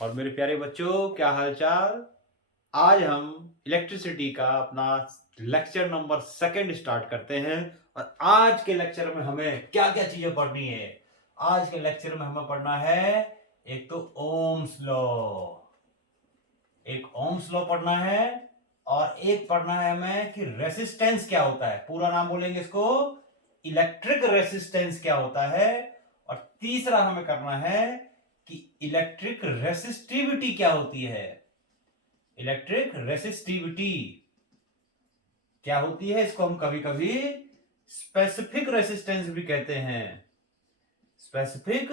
और मेरे प्यारे बच्चों, क्या हालचाल। आज हम इलेक्ट्रिसिटी का अपना लेक्चर नंबर सेकंड स्टार्ट करते हैं। और आज के लेक्चर में हमें क्या क्या चीजें पढ़नी है। आज के लेक्चर में हमें पढ़ना है एक तो ओम्स लॉ, एक ओम्स लॉ पढ़ना है। और एक पढ़ना है हमें कि रेसिस्टेंस क्या होता है। पूरा नाम बोलेंगे इसको, इलेक्ट्रिक रेसिस्टेंस क्या होता है। और तीसरा हमें करना है कि इलेक्ट्रिक रेसिस्टिविटी क्या होती है। इलेक्ट्रिक रेसिस्टिविटी क्या होती है, इसको हम कभी कभी स्पेसिफिक रेसिस्टेंस भी कहते हैं। स्पेसिफिक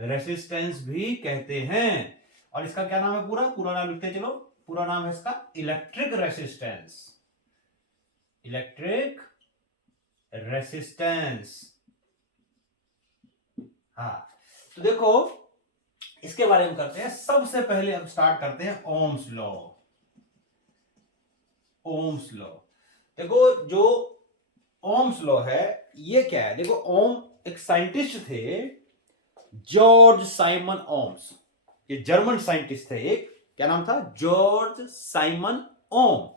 रेसिस्टेंस भी कहते हैं। और इसका क्या नाम है, पूरा पूरा नाम लिखते चलो। पूरा नाम है इसका इलेक्ट्रिक रेसिस्टेंस। Electric resistance. हाँ, तो देखो इसके बारे में करते हैं। सबसे पहले अब स्टार्ट करते हैं ओम्स लॉ। ओम्स लॉ, देखो जो ओम्स लॉ है ये क्या है। देखो ओम एक साइंटिस्ट थे, जॉर्ज साइमन ओम्स। ये जर्मन साइंटिस्ट थे एक, क्या नाम था, जॉर्ज साइमन ओम।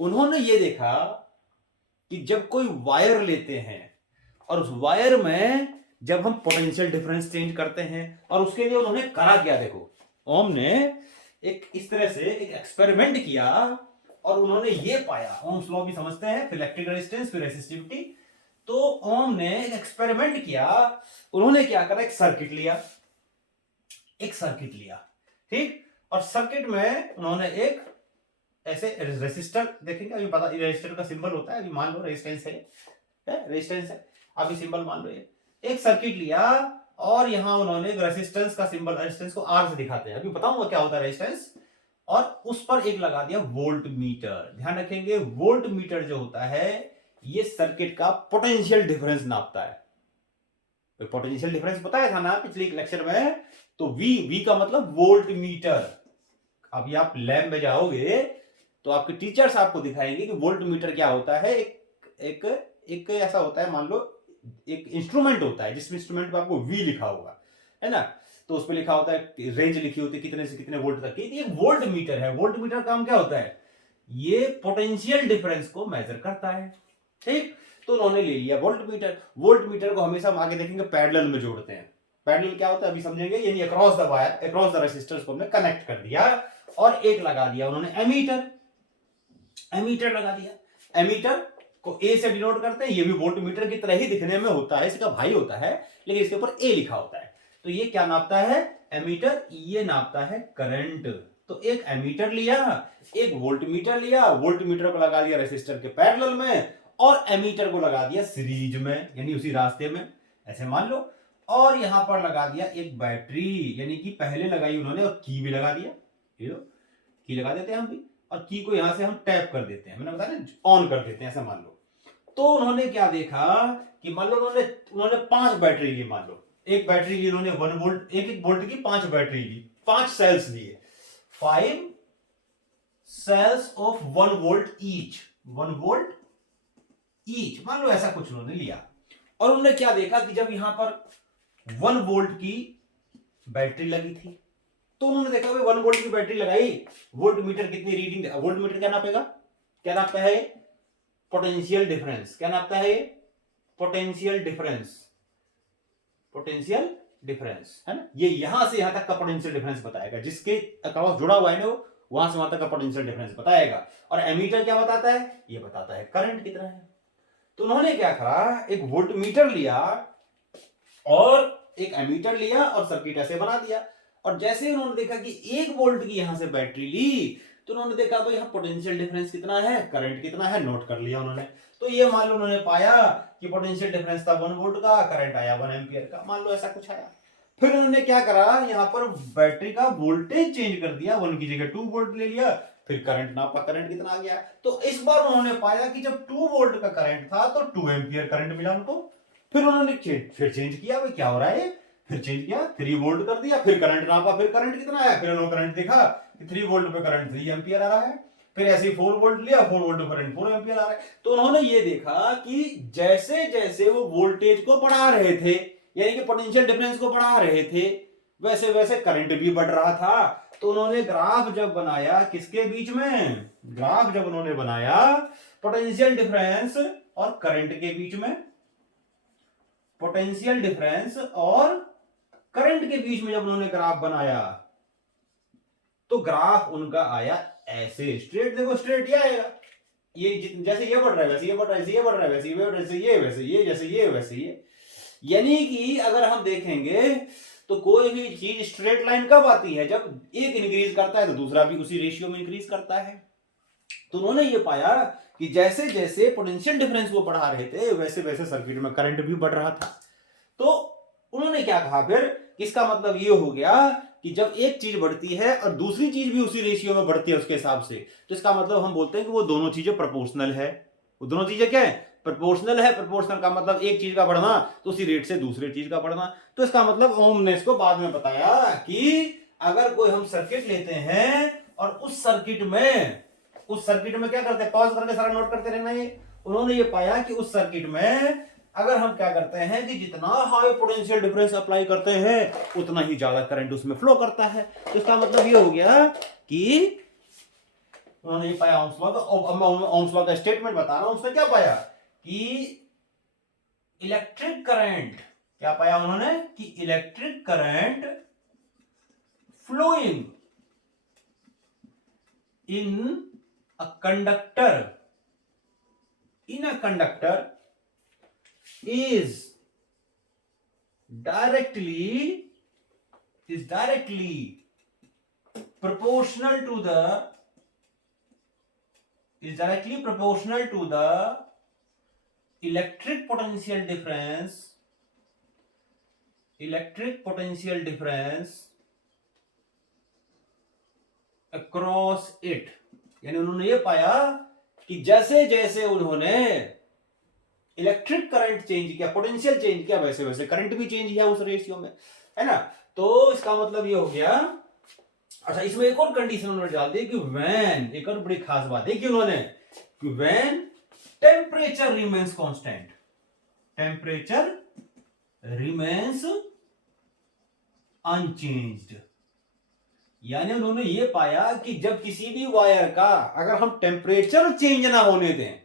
उन्होंने ये देखा कि जब कोई वायर लेते हैं और उस वायर में जब हम पोटेंशियल डिफरेंस चेंज करते हैं, और उसके लिए उन्होंने करा क्या, देखो ओम ने एक इस तरह से एक एक्सपेरिमेंट किया और उन्होंने ये पाया। ओम्स लॉ भी समझते हैं, फिर इलेक्ट्रिक रेजिस्टेंस, फिर रेसिस्टिविटी। तो ओम ने एक एक्सपेरिमेंट किया। उन्होंने क्या करा, एक सर्किट लिया, एक सर्किट लिया, ठीक। और सर्किट में उन्होंने एक ऐसे रेसिस्टर, देखेंगे अभी पता, रेजिस्टर का सिंबल होता है, अभी मान लो रेजिस्टेंस है, रेजिस्टेंस है, अभी सिंबल मान लो ये। एक सर्किट लिया और यहां उन्होंने रेजिस्टेंस का सिंबल, रेजिस्टेंस को आर से दिखाते हैं, अभी बताऊंगा क्या होता है रेजिस्टेंस। और उस पर एक लगा दिया वोल्ट मीटर। ध्यान रखेंगे, वोल्ट मीटर जो होता है ये सर्किट का पोटेंशियल डिफरेंस नापता है। तो पोटेंशियल डिफरेंस बताया था ना पिछले लेक्चर में। तो वी, वी का मतलब वोल्ट मीटर। अभी आप लैब में जाओगे तो आपके टीचर्स आपको दिखाएंगे कि वोल्ट मीटर क्या होता है। एक एक ऐसा होता है, मान लो एक इंस्ट्रूमेंट होता है, जिस इंस्ट्रूमेंट पे आपको वी लिखा होगा, है ना। तो उस पर लिखा होता है, रेंज लिखी होती है कितने से कितने वोल्ट तक की। ये वोल्ट मीटर है। वोल्ट मीटर का काम क्या होता है, ये पोटेंशियल डिफरेंस को मेजर करता है, ठीक। तो उन्होंने ले लिया वोल्ट मीटर। वोल्ट मीटर को हमेशा हम आगे देखेंगे पैरेलल में जोड़ते हैं। पैरेलल क्या होता है अभी समझेंगे, यानी across the wire, across the resistors को हमने कनेक्ट कर दिया। और एक लगा दिया उन्होंने एमीटर, एमीटर लगा दिया। एमीटर को ए से डिनोट करते हैं। ये भी वोल्ट मीटर की तरह ही दिखने में होता है, इसका भाई होता है, लेकिन इसके ऊपर ए लिखा होता है। तो ये क्या नापता है, एमीटर, ये नापता है करंट। तो एक एमीटर लिया, एक वोल्ट मीटर लिया, वोल्ट मीटर को लगा दिया रेसिस्टर के पैरेलल में, और एमीटर को लगा दिया सीरीज में, यानी उसी रास्ते में, ऐसे मान लो। और यहां पर लगा दिया एक बैटरी, यानी कि पहले लगाई उन्होंने और की भी लगा दिया। की लगा देते हैं हम भी, और की को यहां से हम टैप कर देते हैं, मैंने बताया ना, ऑन कर देते हैं, ऐसा मान लो। तो उन्होंने क्या देखा कि मान लो उन्होंने उन्होंने 5 बैटरी ली, मान लो एक बैटरी ली उन्होंने 1 वोल्ट, एक एक वोल्ट की 5 बैटरी ली, 5 सेल्स लिए, 5 cells of 1 volt each, 1 volt each, मान लो ऐसा कुछ उन्होंने लिया। और उन्होंने क्या देखा कि जब यहां पर 1 वोल्ट की बैटरी लगी थी, तो उन्होंने देखा भाई 1 वोल्ट की बैटरी लगाई, वोल्ट मीटर कितनी रीडिंग, वोल्ट मीटर क्या नापेगा, क्या नापता है, पोटेंशियल डिफरेंस। क्या नापता है ये, पोटेंशियल डिफरेंस, पोटेंशियल डिफरेंस, है ना। ये यहां से यहां तक का पोटेंशियल डिफरेंस बताएगा, जिसके अक्रॉस जुड़ा हुआ है ना वो, वहां से वहां तक का पोटेंशियल डिफरेंस बताएगा। और एमीटर क्या बताता है, ये बताता है करंट कितना है। तो उन्होंने क्या करा, एक वोल्ट मीटर लिया और एक एमीटर लिया और सर्किट ऐसे बना दिया। और जैसे उन्होंने देखा कि 1 वोल्ट की यहां से बैटरी ली, तो उन्होंने देखा भाई यहां पोटेंशियल डिफरेंस कितना है, करंट कितना है, नोट कर लिया उन्होंने। तो ये मान लो उन्होंने पाया कि पोटेंशियल डिफरेंस था 1 वोल्ट का, करंट आया 1 एम्पियर का, मान लो ऐसा कुछ आया। फिर उन्होंने क्या करा, यहां पर बैटरी का वोल्टेज चेंज कर दिया, 1 की जगह 2 वोल्ट ले लिया, फिर करंट नापा, करंट कितना आ गया। तो इस बार उन्होंने पाया कि जब 2 वोल्ट का करंट था तो 2 एम्पियर करंट मिला उनको। फिर उन्होंने फिर चेंज किया, भाई क्या हो रहा है, फिर चेंज किया, 3 वोल्ट कर दिया, फिर करंट नापा, फिर करंट कितना आया, फिर उन्होंने करंट देखा कि 3 वोल्ट पे करंट 3 एम्पियर आ रहा है। फिर ऐसे 4 वोल्ट लिया, 4 वोल्ट पे करंट 4 एम्पियर आ रहा है। तो उन्होंने ये देखा कि जैसे जैसे वो वोल्टेज को बढ़ा रहे थे, यानी कि पोटेंशियल डिफरेंस को बढ़ा रहे थे, वैसे वैसे करंट भी बढ़ रहा था। तो उन्होंने ग्राफ जब बनाया किसके बीच में, ग्राफ जब उन्होंने बनाया पोटेंशियल डिफरेंस और करंट के बीच में, पोटेंशियल डिफरेंस और करंट के बीच में जब उन्होंने ग्राफ बनाया तो ग्राफ उनका आया ऐसे स्ट्रेट। देखो स्ट्रेट ये आएगा, ये जैसे ये बढ़ रहा है वैसे ये बढ़ रहा है, ये बढ़ रहा है वैसे ये, वैसे ये, वैसे ये, जैसे ये वैसे ये। यानी कि अगर हम देखेंगे तो कोई भी चीज स्ट्रेट लाइन कब आती है, जब एक इंक्रीज करता है तो दूसरा भी उसी रेशियो में इंक्रीज करता है। तो उन्होंने ये पाया कि जैसे जैसे पोटेंशियल डिफरेंस वो बढ़ा रहे थे वैसे वैसे सर्किट में करंट भी बढ़ रहा था। तो उन्होंने क्या कहा फिर, इसका मतलब ये हो गया कि जब एक चीज बढ़ती है और दूसरी चीज भी उसी रेशियो में बढ़ती है उसके हिसाब से, तो इसका मतलब हम बोलते हैं कि वो दोनों चीजें प्रोपोर्शनल है। वो दोनों चीजें क्या है, प्रोपोर्शनल है। प्रोपोर्शनल का मतलब एक चीज का बढ़ना तो उसी रेट से दूसरी चीज का बढ़ना। तो इसका मतलब ओम ने इसको बाद में बताया कि अगर कोई हम सर्किट लेते हैं और उस सर्किट में क्या करते हैं, पॉज करके सारा नोट करते रहना। ये उन्होंने ये पाया कि उस सर्किट में अगर हम क्या करते हैं कि जितना हाई पोटेंशियल डिफरेंस अप्लाई करते हैं उतना ही ज्यादा करंट उसमें फ्लो करता है। तो इसका मतलब ये हो गया कि उन्होंने ये पाया ओम्स लॉ का। ओम्स लॉ का स्टेटमेंट बता रहा हूं, उसने क्या पाया कि इलेक्ट्रिक करंट, क्या पाया उन्होंने कि electric current flowing in a conductor is directly proportional to the electric potential difference across it। यानी उन्होंने ये पाया कि जैसे जैसे उन्होंने इलेक्ट्रिक करंट चेंज किया, पोटेंशियल चेंज किया, वैसे वैसे करंट भी चेंज किया उस रेशियो में, है ना। तो इसका मतलब ये हो गया। अच्छा, इसमें एक और कंडीशन उन्होंने डाल दी कि व्हेन, एक और बड़ी खास बात है कि उन्होंने कि when temperature remains constant, temperature remains unchanged. यानी उन्होंने ये पाया कि जब किसी भी वायर का अगर हम टेम्परेचर चेंज ना होने दें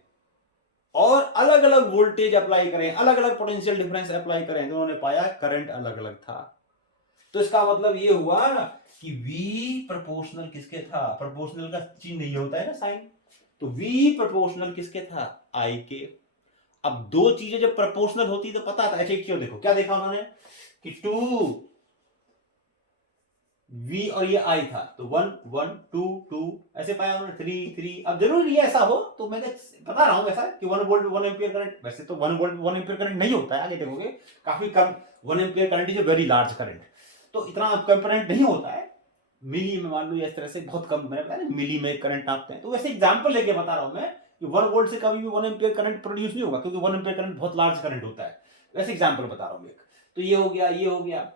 और अलग अलग वोल्टेज अप्लाई करें, अलग अलग पोटेंशियल डिफरेंस अप्लाई करें, तो उन्होंने पाया करंट अलग अलग था। तो इसका मतलब ये हुआ कि V प्रोपोर्शनल किसके था, प्रोपोर्शनल का चिन्ह ये होता है ना साइन, तो V प्रोपोर्शनल किसके था, I के। अब दो चीजें जब प्रोपोर्शनल होती तो पता था ऐसे क्यों, देखो क्या देखा उन्होंने कि 2V और ये I था तो 1 1 2 2 ऐसे पाया उन्होंने, 3 3। अब जरूरी है ऐसा हो, तो मैं बता रहा हूं ऐसा कि 1 वोल्ट 1 एम्पियर करंट, वैसे तो 1 वोल्ट 1 एम्पियर करंट नहीं होता है, आगे देखोगे काफी कम। 1 ampere current is a very large current, तो इतना कम करंट नहीं होता है। मिली में मान लो इस तरह से बहुत कम, मैंने बताया ना मिली में करंट नापते हैं। तो वैसे एग्जांपल लेके बता रहा हूं मैं कि 1 वोल्ट से कभी भी 1 एम्पियर करंट प्रोड्यूस नहीं होगा, क्योंकि 1 एम्पियर करंट बहुत लार्ज करंट होता है। वैसे एग्जांपल बता रहा हूं एक। तो ये हो गया, ये हो गया।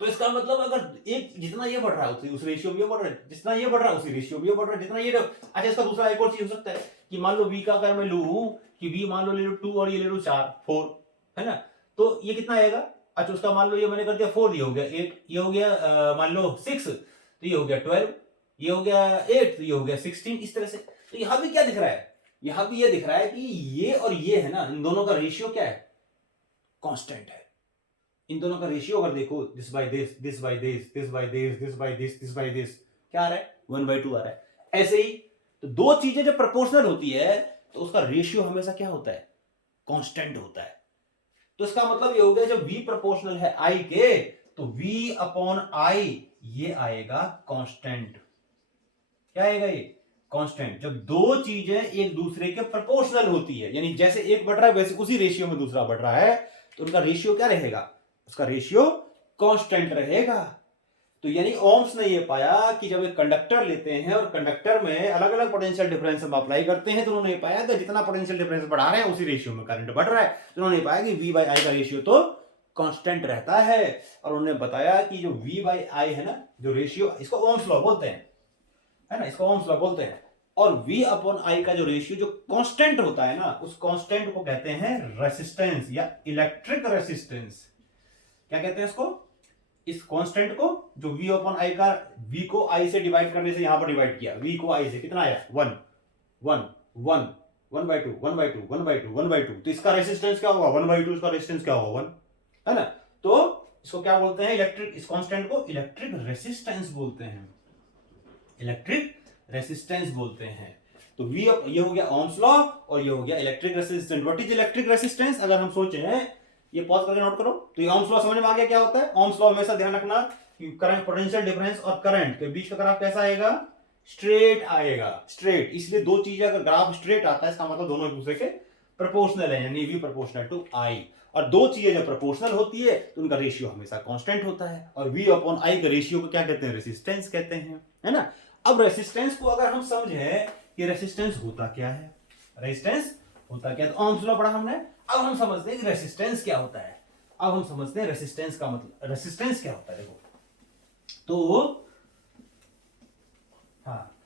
तो इसका मतलब अगर एक जितना ये बढ़ रहा है उस रेशियो में ये बढ़ रहा है, जितना ये बढ़ रहा है उसी रेशियो में ये बढ़ रहा है, जितना ये। अच्छा, इसका दूसरा एक और चीज हो सकता है कि मान लो V का अगर मैं लूं कि V मान लो ले लो 2 और ये ले लो 4 4, है ना। तो ये कितना आएगा, अच्छा उसका मान लो ये मैंने कर दिया 4, ये हो गया 8, ये हो गया मान लो 6, तो ये हो गया 12, ये हो गया 8, तो ये हो गया 16, इस तरह से। तो यहां भी क्या दिख रहा है, यहां भी ये दिख रहा है कि ये और ये है ना, इन दोनों का रेशियो क्या है, कांस्टेंट है। इन दोनों का रेशियो अगर देखो, this by this, this by this, this by this, this by this, this by this, क्या आ रहा है 1/2 आ रहा है। ऐसे ही तो दो चीजें जब प्रोपोर्शनल होती है तो उसका रेशियो हमेशा क्या होता है, कांस्टेंट होता है। तो इसका मतलब ये हो गया जब V प्रोपोर्शनल है I के तो V/I ये आएगा कांस्टेंट। क्या आएगा ये, कांस्टेंट। जब दो चीजें एक दूसरे के प्रोपोर्शनल होती है, यानी जैसे एक बढ़ रहा है वैसे उसी रेशियो में दूसरा बढ़ रहा है, तो उनका रेशियो क्या रहेगा, उसका रेशियो कांस्टेंट रहेगा। तो यानी ओम्स ने ये पाया कि जब एक कंडक्टर लेते हैं और कंडक्टर में अलग अलग पोटेंशियल डिफरेंस हम अप्लाई करते हैं, तो उन्होंने पाया कि जितना पोटेंशियल डिफरेंस बढ़ा रहे हैं उसी रेशियो में करंट बढ़ रहा है। तो उन्होंने पाया कि V/I का रेशियो तो कांस्टेंट रहता है। और उन्होंने बताया कि जो V/I है ना, जो रेशियो, इसको ओम्स लॉ बोलते हैं, है ना, इसको ओम्स लॉ बोलते हैं। और V/I का जो रेशियो जो कांस्टेंट होता है ना, उस कांस्टेंट को कहते हैं रेसिस्टेंस या इलेक्ट्रिक रेसिस्टेंस। क्या कहते हैं इसको, इस कांस्टेंट को जो v अपॉन आई का, v को i से डिवाइड करने से यहां पर डिवाइड किया, v को i से कितना आया 1 1 1 1/2 1/2 1/2 1/2, तो इसका रेसिस्टेंस क्या होगा 1/2, इसका रेसिस्टेंस क्या होगा 1, है ना। तो इसको क्या बोलते हैं, इलेक्ट्रिक, इस कांस्टेंट को इलेक्ट्रिक रेसिस्टेंस बोलते हैं, इलेक्ट्रिक रेसिस्टेंस बोलते हैं। तो v ये हो गया ओम्स लॉ और ये हो गया electric resistance. What is electric resistance, अगर हम सोचें, ये पॉज करके नोट करो, तो ये ओम्स लॉ समझ में आ गया क्या होता है। ओम्स लॉ हमेशा ध्यान रखना कि करंट, पोटेंशियल डिफरेंस और करंट के बीच का ग्राफ कैसा आएगा, स्ट्रेट आएगा, स्ट्रेट। इसलिए दो चीजें अगर ग्राफ स्ट्रेट आता है इसका मतलब दोनों एक दूसरे के प्रोपोर्शनल है, यानी v प्रोपोर्शनल टू i। और दो चीजें जब प्रोपोर्शनल होती है तो उनका रेशियो हमेशा कांस्टेंट होता है, और v अपॉन i का रेशियो को क्या कहते हैं, रेसिस्टेंस कहते हैं, है ना। अब रेसिस्टेंस को अगर हम समझे कि रेसिस्टेंस होता क्या है, रेजिस्टेंस होता क्या है, तो ओम्स लॉ पढ़ा हमने। अब हम समझते हैं कि रेसिस्टेंस क्या होता है। अब हम समझते हैं रेसिस्टेंस का मतलब, रेसिस्टेंस क्या होता है। देखो तो हाँ,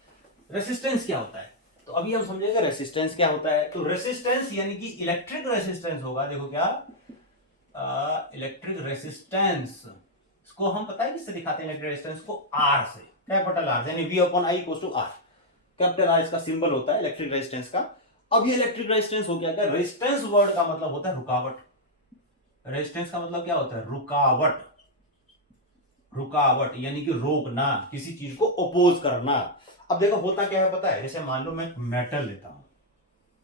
रेसिस्टेंस क्या होता है, तो अभी हम समझेंगे रेसिस्टेंस क्या होता है। तो रेसिस्टेंस यानी कि इलेक्ट्रिक रेसिस्टेंस होगा। देखो क्या, इलेक्ट्रिक रेसिस्टेंस, इसको हम पता है किससे दिखाते हैं, इलेक्ट्रिक रेसिस्टेंस को आर से, कैपिटल आर, यानी v upon I equals to R. Capital R इसका सिंबल होता है इलेक्ट्रिक रेजिस्टेंस का। अब ये इलेक्ट्रिक रेजिस्टेंस हो गया क्या, रेजिस्टेंस वर्ड का मतलब होता है रुकावट। रेजिस्टेंस का मतलब क्या होता है, रुकावट, रुकावट यानी कि रोकना, किसी चीज को अपोज करना। अब देखो होता क्या है पता है, जैसे मान लो मैं मेटल लेता हूं,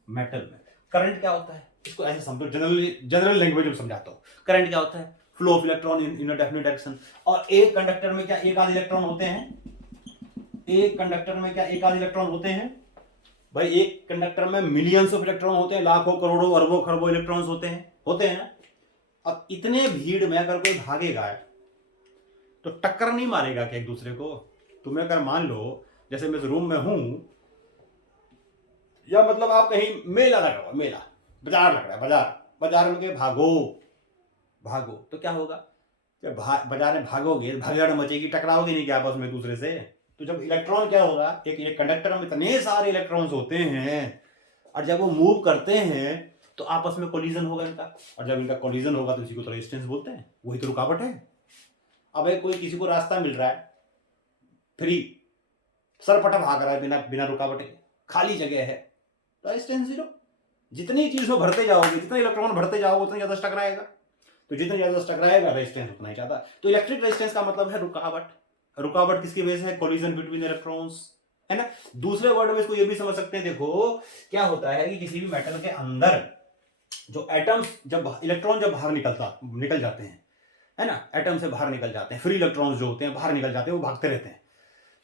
मेटल में करंट क्या होता है, इसको ऐसे समझो, जनरल लैंग्वेज में समझाता हूं। करंट क्या होता है, flow of electron in a definite direction. और एक कंडक्टर में क्या एक आध इलेक्ट्रॉन होते हैं, एक कंडक्टर में क्या एक आध इलेक्ट्रॉन होते हैं भाई, एक कंडक्टर में मिलियंस ऑफ इलेक्ट्रॉन होते हैं, लाखों करोड़ों अरबों खरबों इलेक्ट्रॉन्स होते हैं ना। अब इतने भीड़ में अगर कोई भागेगा तो टक्कर नहीं मारेगा क्या एक दूसरे को। तुम्हें अगर मान लो जैसे मैं इस रूम में हूं, या मतलब आप कहीं मेला लगा हुआ, मेला बाजार लग रहा है, बाजार में के भागो भागो तो क्या होगा, जब बाजार में भागोगे भगदड़ मचेगी, टकराओगे नहीं क्या आपस में दूसरे से। तो जब इलेक्ट्रॉन क्या होगा, एक कंडक्टर में इतने सारे इलेक्ट्रॉन्स होते हैं, और जब वो मूव करते हैं तो आपस में कोलिजन होगा इनका, और जब इनका कोलिजन होगा तो इसी को तो रेजिस्टेंस बोलते हैं, वही तो रुकावट है। अब एक कोई किसी को रास्ता मिल रहा है फ्री, सरपटा भाग रहा है बिना बिना रुकावट के, खाली जगह है, तो रेजिस्टेंस जीरो। जितनी चीज में भरते जाओगे, जितना इलेक्ट्रॉन भरते जाओगे उतना ज्यादा टकराएगा, तो जितना ज्यादा टकराएगा रेजिस्टेंस उतना ही ज्यादा। तो इलेक्ट्रिक रेजिस्टेंस का मतलब है रुकावट। रुकावट किसकी वजह से है, कोलिजन बिटवीन इलेक्ट्रॉन्स, है ना। दूसरे वर्ड में इसको ये भी समझ सकते हैं, देखो क्या होता है कि किसी भी मेटल के अंदर जो एटम्स, जब इलेक्ट्रॉन जब बाहर निकल जाते हैं, है ना, एटम से बाहर निकल जाते हैं, फ्री इलेक्ट्रॉन्स जो होते हैं बाहर निकल जाते हैं, वो भागते रहते हैं।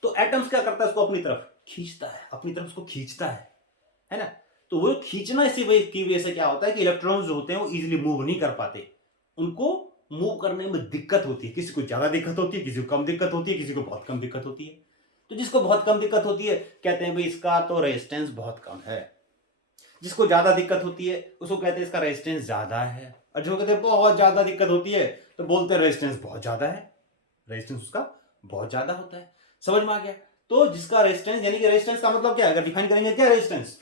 तो एटम्स क्या करता है, उसको अपनी तरफ खींचता है, अपनी तरफ उसको खींचता है ना। तो वो खींचना इसी की वजह से क्या होता है कि इलेक्ट्रॉन्स जो होते हैं वो इजीली मूव नहीं कर पाते, उनको मूव करने में दिक्कत होती है। किसी को ज्यादा दिक्कत होती है, किसी को कम दिक्कत होती है, किसी को बहुत कम दिक्कत होती है। तो जिसको बहुत कम दिक्कत होती है कहते हैं भाई इसका तो रेजिस्टेंस बहुत कम है, जिसको ज्यादा दिक्कत होती है उसको कहते हैं इसका रेजिस्टेंस ज्यादा है, और जो कहते हैं बहुत ज्यादा दिक्कत होती है तो बोलते हैं रेजिस्टेंस बहुत ज्यादा है, रेजिस्टेंस उसका बहुत ज्यादा होता है। समझ में आ गया। तो जिसका रेजिस्टेंस, यानी कि रेजिस्टेंस का मतलब क्या है, अगर डिफाइन करेंगे क्या रेजिस्टेंस,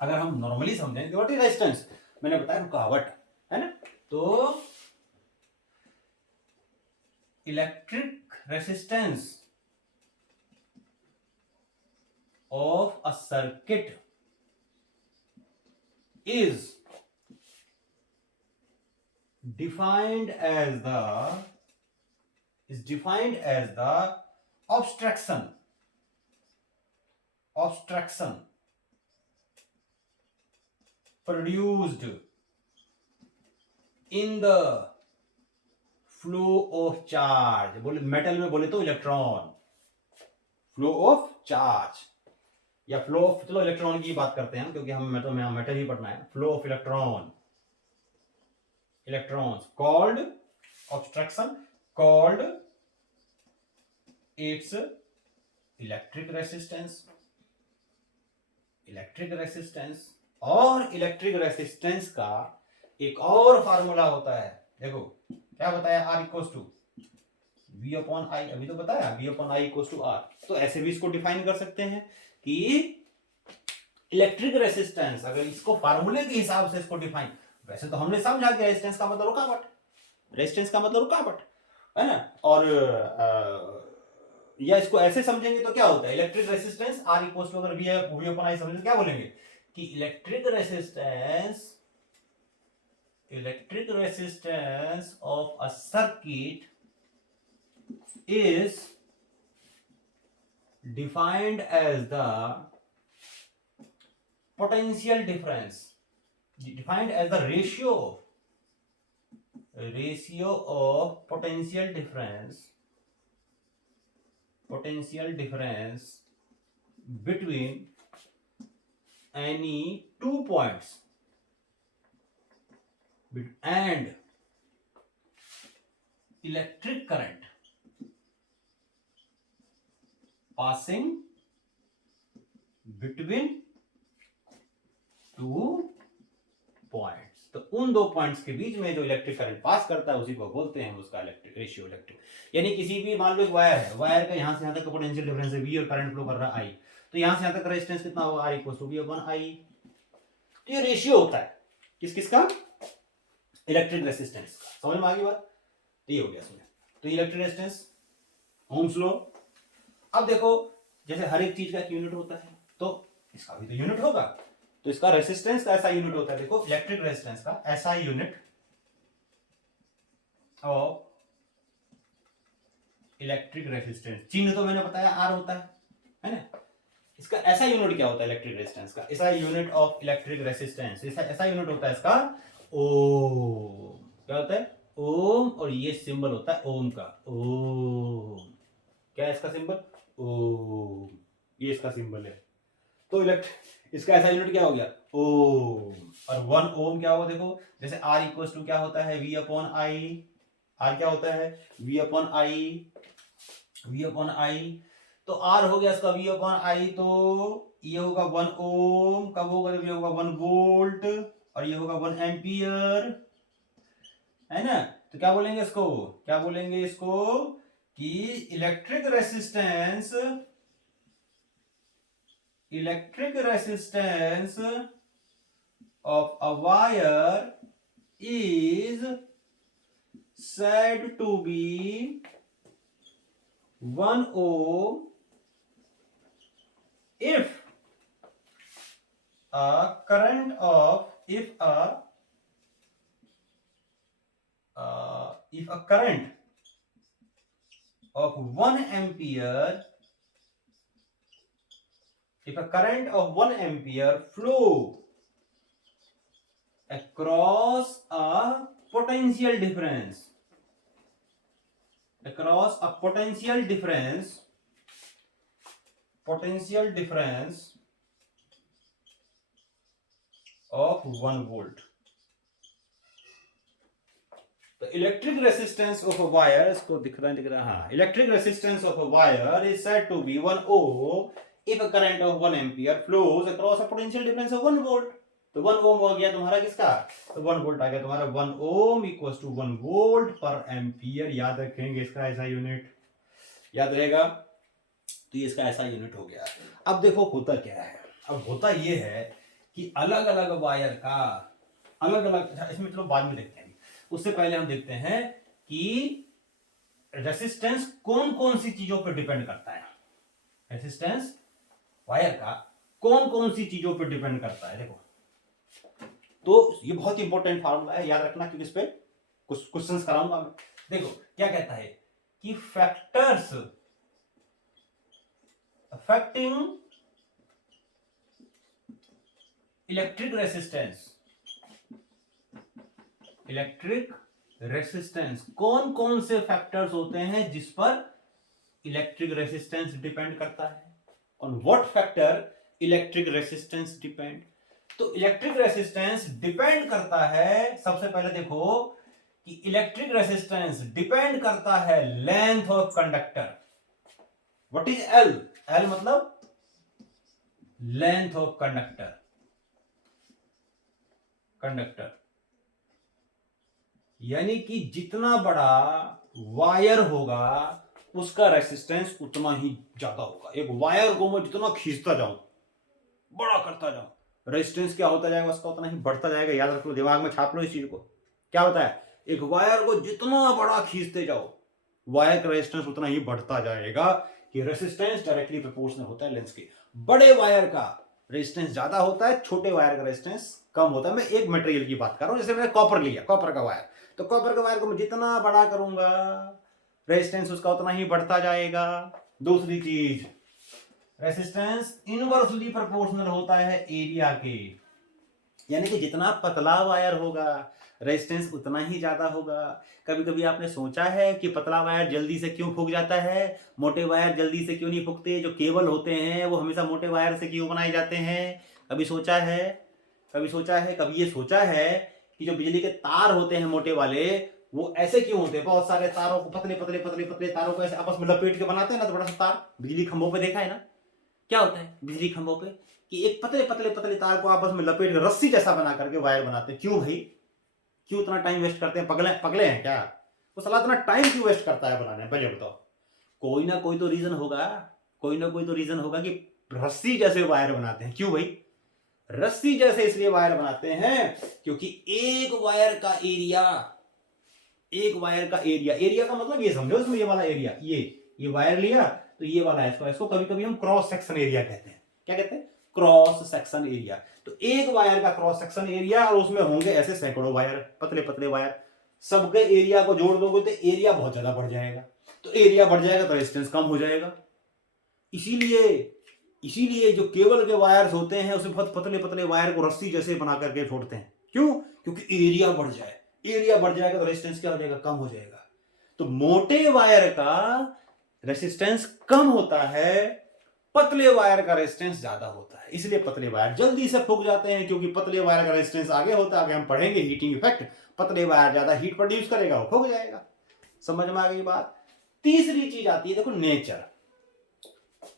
अगर हम नॉर्मली समझेंगे व्हाट इज रेजिस्टेंस, मैंने बताया रुकावट, है ना। तो electric resistance of a circuit is defined as the obstruction produced in the flow of charge। बोले मेटल में बोले तो इलेक्ट्रॉन, फ्लो ऑफ चार्ज या फ्लो ऑफ, चलो इलेक्ट्रॉन की बात करते हैं क्योंकि हम मेटल ही पढ़ना है। Flow of electrons called obstruction, called its electric resistance. और इलेक्ट्रिक रेसिस्टेंस का एक और फार्मूला होता है, देखो क्या बताया, R equals to V upon I, अभी तो बताया V upon I equals to R। तो ऐसे भी इसको डिफाइन कर सकते हैं कि इलेक्ट्रिक रेसिस्टेंस, अगर इसको फार्मूले के हिसाब से इसको डिफाइन, वैसे तो हमने समझा कि रेजिस्टेंस का मतलब रुकावट, रेजिस्टेंस का मतलब रुकावट, है ना। और या इसको ऐसे समझेंगे तो क्या होता है, electric resistance R equal to, अगर वी अपन आई समझेंगे क्या बोलेंगे कि electric resistance of a circuit is defined as the potential difference, defined as the ratio of potential difference between any 2 points and electric current passing between 2 points. तो उन 2 points के बीच में जो electric current pass करता है उसी को बोलते हैं उसका इलेक्ट्रिक रेशियो इलेक्ट्रिक। यानी किसी भी, मान लो एक वायर है, वायर का यहां से यहां तक का पोटेंशियल डिफरेंस है वी और करंट फ्लो कर रहा है आई, तो यहां से यहां तक रेजिस्टेंस कितना होगा R equal to V upon I. तो ये रेशियो होता है किस किस का, इलेक्ट्रिक रेसिस्टेंस का। समझ में आ गई बात, तो ये हो गया समझ। तो इलेक्ट्रिक रेजिस्टेंस ओम्स लॉ। अब देखो जैसे हर एक चीज का एक यूनिट होता है तो इसका भी तो यूनिट होगा, तो इसका रेसिस्टेंस का ऐसा यूनिट होता है, देखो इलेक्ट्रिक रेजिस्टेंस का ऐसा यूनिट ऑफ इलेक्ट्रिक रेजिस्टेंस, चिन्ह तो मैंने बताया आर होता है ना। इसका ऐसा यूनिट क्या होता है इलेक्ट्रिक रेजिस्टेंस का, ऐसा यूनिट ऑफ इलेक्ट्रिक रेजिस्टेंस, ऐसा यूनिट होता है इसका ओम। क्या होता है ओम, और ये सिंबल होता है ओम का, ओम। क्या है इसका सिंबल ओम, ये इसका सिंबल है। तो इसका ऐसा यूनिट क्या हो गया ओम। और 1 ओम क्या होगा, देखो जैसे आर इक्वल टू क्या होता है वी अपॉन आई, आर क्या होता है वी अपॉन आई, तो आर हो गया इसका वी अपॉन आई, तो ये होगा 1 ओम, कब होगा, ये होगा 1 वोल्ट, और ये होगा 1 एम्पियर, है ना। तो क्या बोलेंगे इसको, क्या बोलेंगे इसको कि electric resistance of a wire is said to be 1 ohm if a current of if a current of 1 ampere, if a current of 1 ampere flow across a potential difference of 1 volt. The electric resistance of a wire, इसको दिख रहा हाँ, electric resistance of a wire is said to be 1 ohm if a current of 1 ampere flows across a potential difference of 1 volt. तो 1 ओम हो गया तुम्हारा किसका, तो 1 वोल्ट आ गया तुम्हारा, 1 ओम इक्वल्स टू 1 वोल्ट पर एम्पियर। याद रखेंगे इसका ऐसा यूनिट, याद रहेगा, तो ये इसका ऐसा यूनिट हो गया। अब देखो होता क्या है, अब होता ये है कि अलग अलग वायर का अलग अलग, इसमें चलो बाद में देखते हैं, उससे पहले हम देखते हैं कि रेसिस्टेंस कौन कौन सी चीजों पर डिपेंड करता है, रेसिस्टेंस वायर का कौन कौन सी चीजों पर डिपेंड करता है। देखो तो ये बहुत इंपॉर्टेंट फार्मूला है, याद रखना, क्योंकि इस पे कुछ क्वेश्चंस कराऊंगा मैं। देखो क्या कहता है कि फैक्टर्स अफेक्टिंग इलेक्ट्रिक रेसिस्टेंस, कौन कौन से फैक्टर्स होते हैं जिस पर इलेक्ट्रिक रेसिस्टेंस डिपेंड करता है, on what factor electric resistance depend. तो इलेक्ट्रिक रेसिस्टेंस डिपेंड करता है, सबसे पहले देखो कि इलेक्ट्रिक रेसिस्टेंस डिपेंड करता है length of conductor. What is L, L मतलब लेंथ ऑफ कंडक्टर, यानी कि जितना बड़ा वायर होगा उसका रेसिस्टेंस उतना ही ज्यादा होगा। एक वायर को मैं जितना खींचता जाऊं, बड़ा करता जाऊं, रेजिस्टेंस क्या होता जाएगा उसका उतना ही बढ़ता जाएगा। याद रख लो, दिमाग में छाप लो इस चीज को। क्या होता है, एक वायर को जितना बड़ा खींचते जाओ वायर का रेजिस्टेंस उतना ही बढ़ता जाएगा कि रेजिस्टेंस डायरेक्टली प्रोपोर्शनल होता है लेंथ के। बड़े वायर का रेजिस्टेंस ज्यादा होता है, छोटे वायर का रेजिस्टेंस कम होता है। मैं एक मटेरियल की बात कर रहा हूं, जैसे मैंने कॉपर लिया, कॉपर का वायर, तो कॉपर का वायर को मैं जितना बड़ा करूंगा रेजिस्टेंस उसका उतना ही बढ़ता जाएगा। दूसरी चीज, रेजिस्टेंस इनवर्सली प्रोपोर्शनल होता है एरिया के, यानी कि जितना पतला वायर होगा रेजिस्टेंस उतना ही ज्यादा होगा। कभी कभी आपने सोचा है कि पतला वायर जल्दी से क्यों फूक जाता है, मोटे वायर जल्दी से क्यों नहीं फूकते? जो केबल होते हैं वो हमेशा मोटे वायर से क्यों बनाए जाते हैं? कभी सोचा है? कभी सोचा है? कभी ये सोचा है कि जो बिजली के तार होते हैं मोटे वाले, वो ऐसे क्यों होते हैं? बहुत सारे तारों को, पतले पतले पतले पतले तारों को ऐसे आपस में लपेट के बनाते हैं ना, तो बड़ा सा तार बिजली खंभों पे देखा है ना, क्या होता है बिजली खंभों पे कि एक पतले पतले पतले तार को आपस में लपेट के रस्सी जैसा बना करके वायर बनाते हैं। क्यों भाई? क्यों इतना टाइम वेस्ट करते हैं? पगले पगले हैं क्या? वो साला इतना टाइम क्यों वेस्ट करता है बनाने में? पहले बताओ। कोई ना कोई तो रीजन होगा, कोई ना कोई तो रीजन होगा कि रस्सी जैसे वायर बनाते हैं। क्यों भाई? रस्सी जैसे इसलिए वायर बनाते हैं क्योंकि एक वायर का एरिया, एक वायर का एरिया, एरिया का मतलब ये समझो, इसमें ये वाला एरिया, ये वायर लिया तो ये वाला है, इसको कभी कभी हम क्रॉस सेक्शन एरिया कहते हैं। क्या कहते हैं? Cross section area. तो एक वायर का क्रॉस सेक्शन एरिया, और उसमें होंगे ऐसे सैकड़ों वायर, पतले पतले वायर। सबके एरिया को जोड़ दोगे तो एरिया बहुत ज्यादा बढ़ जाएगा, तो एरिया बढ़ जाएगा तो रेजिस्टेंस कम हो जाएगा। इसीलिए इसीलिए जो केबल के वायर्स होते हैं उसमें बहुत पतले पतले वायर को रस्सी जैसे बना करके छोड़ते हैं। क्यों? क्योंकि एरिया बढ़ जाए, एरिया बढ़ जाएगा तो रेजिस्टेंस क्या हो जाएगा? कम हो जाएगा। तो मोटे वायर का रेजिस्टेंस कम होता है, पतले वायर का रेजिस्टेंस ज्यादा होता है। इसलिए पतले वायर जल्दी से फूक जाते हैं, क्योंकि पतले वायर का रेजिस्टेंस आगे होता है, आगे हम पढ़ेंगे हीटिंग इफेक्ट। पतले वायर ज्यादा हीट प्रोड्यूस करेगा, वो फूक जाएगा। समझ में आ गई बात? तीसरी चीज आती है, देखो नेचर।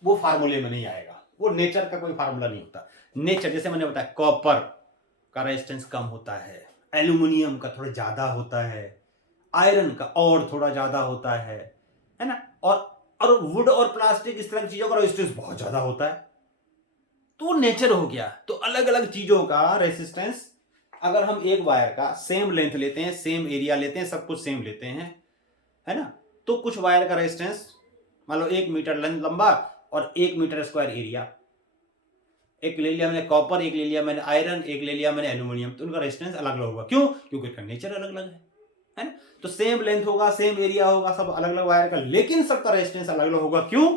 वो फार्मूले में नहीं आएगा, वो नेचर का कोई फार्मूला नहीं होता। नेचर जैसे मैंने बताया, कॉपर का रेजिस्टेंस कम होता है, एल्यूमिनियम का थोड़ा ज्यादा होता है, आयरन का और थोड़ा ज्यादा होता है ना, और वुड और प्लास्टिक इस तरह की चीजों का रेजिस्टेंस बहुत ज्यादा होता है। तो नेचर हो गया। तो अलग अलग चीजों का रेजिस्टेंस, अगर हम एक वायर का सेम लेंथ लेते हैं, सेम एरिया लेते हैं, सब कुछ सेम लेते हैं, है ना, तो कुछ वायर का रेजिस्टेंस मान लो 1 मीटर लंबा और 1 मीटर स्क्वायर एरिया, एक ले लिया मैंने कॉपर, एक ले लिया मैंने आयरन, एक ले लिया मैंने एल्यूमिनियम, तो उनका रेजिस्टेंस अलग अलग होगा। क्यों? क्योंकि इनका नेचर अलग अलग है ना। तो सेम लेंथ होगा, सेम एरिया होगा, सब अलग अलग वायर का, लेकिन सबका रेजिस्टेंस अलग अलग होगा। क्यों?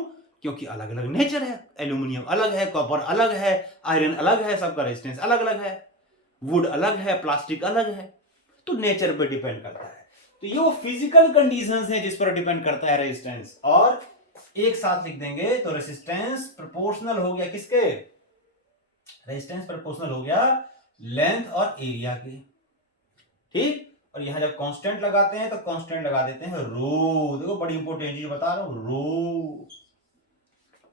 क्योंकि अलग अलग नेचर है। एल्यूमिनियम अलग है, कॉपर अलग है, आयरन अलग है, सबका रेजिस्टेंस अलग अलग है, वुड अलग है, प्लास्टिक अलग है। तो नेचर पे डिपेंड करता है। तो ये वो फिजिकल कंडीशंस है जिस पर डिपेंड करता है रेजिस्टेंस। और एक साथ लिख देंगे तो रेजिस्टेंस प्रोपोर्शनल हो गया किसके? रेजिस्टेंस प्रोपोर्शनल हो गया लेंथ और एरिया के। ठीक। और यहां जब कांस्टेंट लगाते हैं तो कांस्टेंट लगा देते हैं रो। देखो बड़ी इंपॉर्टेंट चीज बता रहा हूं, रो।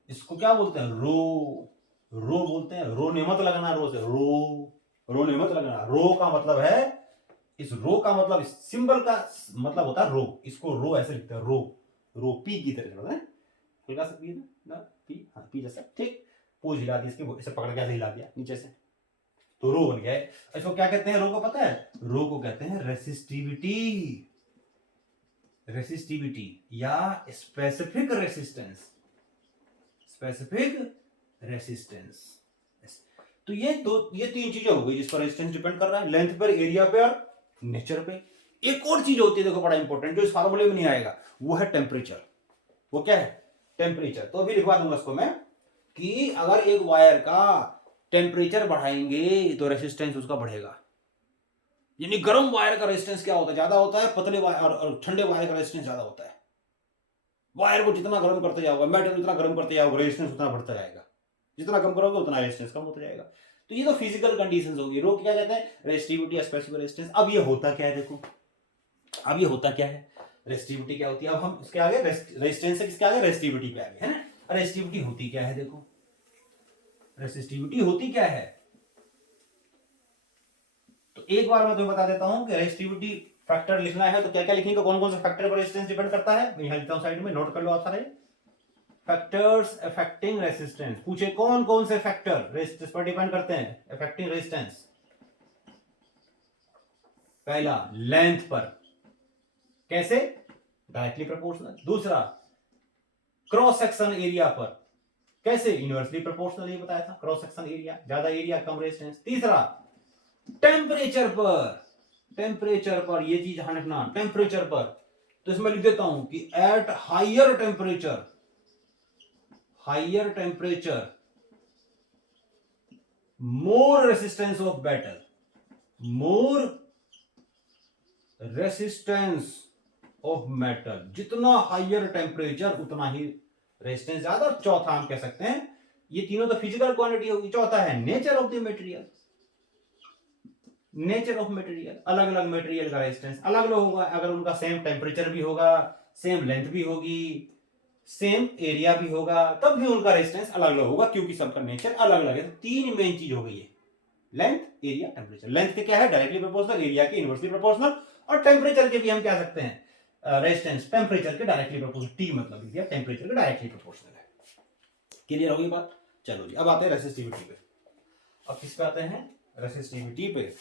इसको क्या बोलते हैं? रो। रो बोलते हैं। रो ने मत लगना, रो से रो, रो ने मत लगना। रो का मतलब है, इस रो का मतलब, इस सिंबल का मतलब होता है रो। इसको रो ऐसे लिखते हैं, रो। रो पी की तरह होता है, हल्का सा पी ना, पी, हाँ पी जैसा। ठीक। पूछ हिला दी इसके, इसे पकड़ के ऐसे हिला दिया नीचे से, तो रो बन गया है। इसको क्या कहते हैं? रो को पता है? रो को कहते हैं रेसिस्टिविटी। रेसिस्टिविटी या स्पेसिफिक रेसिस्टेंस। Specific resistance. तो ये तीन चीजें हो गई जिस पर रेजिस्टेंस डिपेंड कर रहा है, लेंथ पर, एरिया पे और नेचर पे। एक और चीज होती है, देखो बड़ा इंपॉर्टेंट, जो इस फार्मूले में नहीं आएगा, वो है टेम्परेचर। वो क्या है? टेम्परेचर। तो अभी लिखवा दूंगा इसको मैं, कि अगर एक वायर का टेम्परेचर बढ़ाएंगे तो रेसिस्टेंस उसका बढ़ेगा। यानी गर्म वायर का रेजिस्टेंस क्या होता है? ज्यादा होता है। पतले वायर और ठंडे वायर का रेजिस्टेंस ज्यादा होता है। वायर को जितना गर्म करते जाओगे, मेटल जितना गर्म करते जाओगे, रेजिस्टेंस उतना बढ़ता जाएगा। जितना कम करोगे उतना रेजिस्टेंस कम होता जाएगा। तो ये तो फिजिकल कंडीशंस होगी। रो क्या कहते हैं? रेजिस्टिविटी या स्पेसिफिक रेजिस्टेंस। अब ये होता क्या है देखो, अब ये होता क्या है? रेजिस्टिविटी क्या होती है? अब हम इसके आगे रेजिस्टेंस से किसके आगे? रेजिस्टिविटी पे आगे, है ना। रेजिस्टिविटी होती क्या है? देखो रेजिस्टिविटी होती क्या है, तो एक बार मैं तुम्हें बता देता हूं कि रेजिस्टिविटी फैक्टर लिखना है तो क्या क्या लिखेंगे, कौन कौन से फैक्टर पर रेजिस्टेंस डिपेंड करता है। मैं यहां लिखता हूं साइड में, नोट कर लो आप सारे। Factors affecting resistance. पूछे कौन कौन से फैक्टर रेजिस्टेंस पर डिपेंड करते हैं, अफेक्टिंग रेजिस्टेंस। पहला लेंथ पर। कैसे? Directly proportional. दूसरा, क्रॉस सेक्शन एरिया पर कैसे, इनवर्सली प्रोपोर्शनल, ये बताया था, क्रॉस सेक्शन एरिया, ज्यादा एरिया कम रेजिस्टेंस। तीसरा, टेम्परेचर पर, टेम्परेचर पर ये चीज ध्यान रखना, टेम्परेचर पर, तो इसमें लिख देता हूं कि at higher temperature, higher temperature more resistance of metal, more resistance of metal, जितना हायर टेम्परेचर उतना ही रेजिस्टेंस ज्यादा। चौथा हम कह सकते हैं, ये तीनों तो फिजिकल क्वांटिटी होगी, चौथा है nature of the material, nature of material, अलग अलग मटेरियल का रेजिस्टेंस अलग अलग होगा। अगर उनका सेम टेम्परेचर भी होगा, सेम लेंथ भी होगी, सेम एरिया भी होगा, तब भी उनका रेजिस्टेंस अलग अलग होगा, क्योंकि सबका नेचर अलग अलग है। तो तीन मेन चीज हो गई है, लेंथ, एरिया, टेम्परेचर। लेंथ के क्या है, डायरेक्टली प्रोपोर्शनल, एरिया के इनवर्सली प्रोपोर्शनल, और टेम्परेचर के भी हम क्या सकते हैं, रेजिस्टेंस टेम्परेचर के डायरेक्टली प्रोपोर्शनल, टी मतलब लिख दिया, टेम्परेचर के डायरेक्टली प्रोपोर्शनल है। क्लियर होगी बात? चलो जी, अब आते हैं रेसिस्टिविटी पे। अब किस पे आते हैं, रेसिस्टिविटी पे।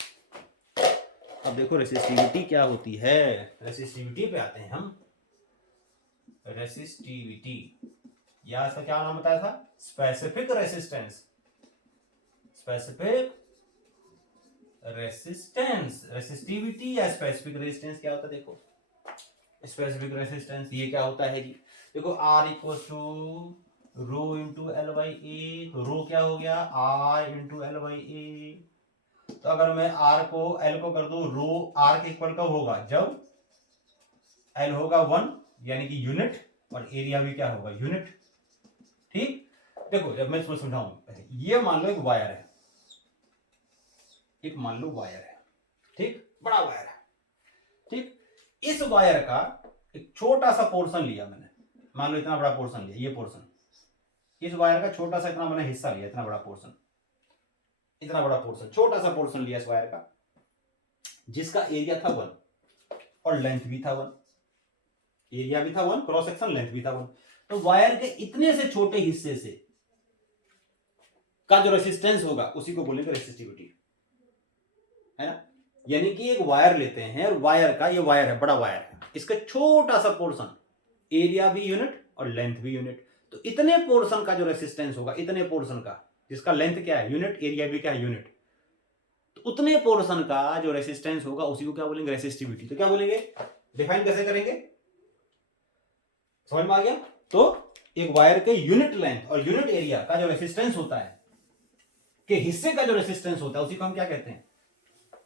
अब देखो रेसिस्टिविटी क्या होती है, रेसिस्टिविटी पे आते हैं हम। रेसिस्टिविटी, या इसका क्या नाम बताया था, specific resistance, specific resistance. Resistivity या स्पेसिफिक रेजिस्टेंस क्या होता है, देखो स्पेसिफिक रेजिस्टेंस ये क्या होता है जी, देखो R equal to rho into L by A, तो रो क्या हो गया, R into L by A. तो अगर मैं R को L को कर दूं, रो R के इक्वल कब होगा, जब L होगा 1 यानी कि यूनिट, और एरिया भी क्या होगा, यूनिट। ठीक, देखो जब मैं इसमें समझाऊं, ये मान लो एक वायर है, एक मान लो वायर है, ठीक, बड़ा वायर है, ठीक। इस वायर का एक छोटा सा पोर्शन लिया मैंने, मान लो इतना बड़ा पोर्शन लिया, ये पोर्शन, इस वायर का छोटा सा इतना मैंने हिस्सा लिया, इतना बड़ा पोर्शन, इतना बड़ा पोर्शन, छोटा सा पोर्शन लिया इस वायर का, जिसका एरिया था 1 और लेंथ भी था 1, एरिया भी था 1, क्रॉस सेक्शन लेंथ भी था 1। तो वायर के इतने से छोटे हिस्से से का जो रेसिस्टेंस होगा उसी को बोलेंगे रेसिस्टिविटी, है ना। यानी कि एक वायर लेते हैं, और वायर का, ये वायर है, बड़ा वायर है, इसका छोटा सा पोर्शन, एरिया भी यूनिट और लेंथ भी यूनिट, तो इतने पोर्शन का जो रेसिस्टेंस होगा, इतने पोर्शन का, जिसका लेंथ क्या है यूनिट, एरिया भी क्या है यूनिट, तो उतने पोर्शन का जो रेसिस्टेंस होगा उसी को क्या बोलेंगे, रेसिस्टिविटी। तो क्या बोलेंगे, डिफाइन कैसे करेंगे, समझ में आ गया। तो एक वायर के यूनिट लेंथ और यूनिट एरिया का जो रेसिस्टेंस होता है, के हिस्से का जो रेसिस्टेंस होता है, उसी को हम क्या कहते हैं,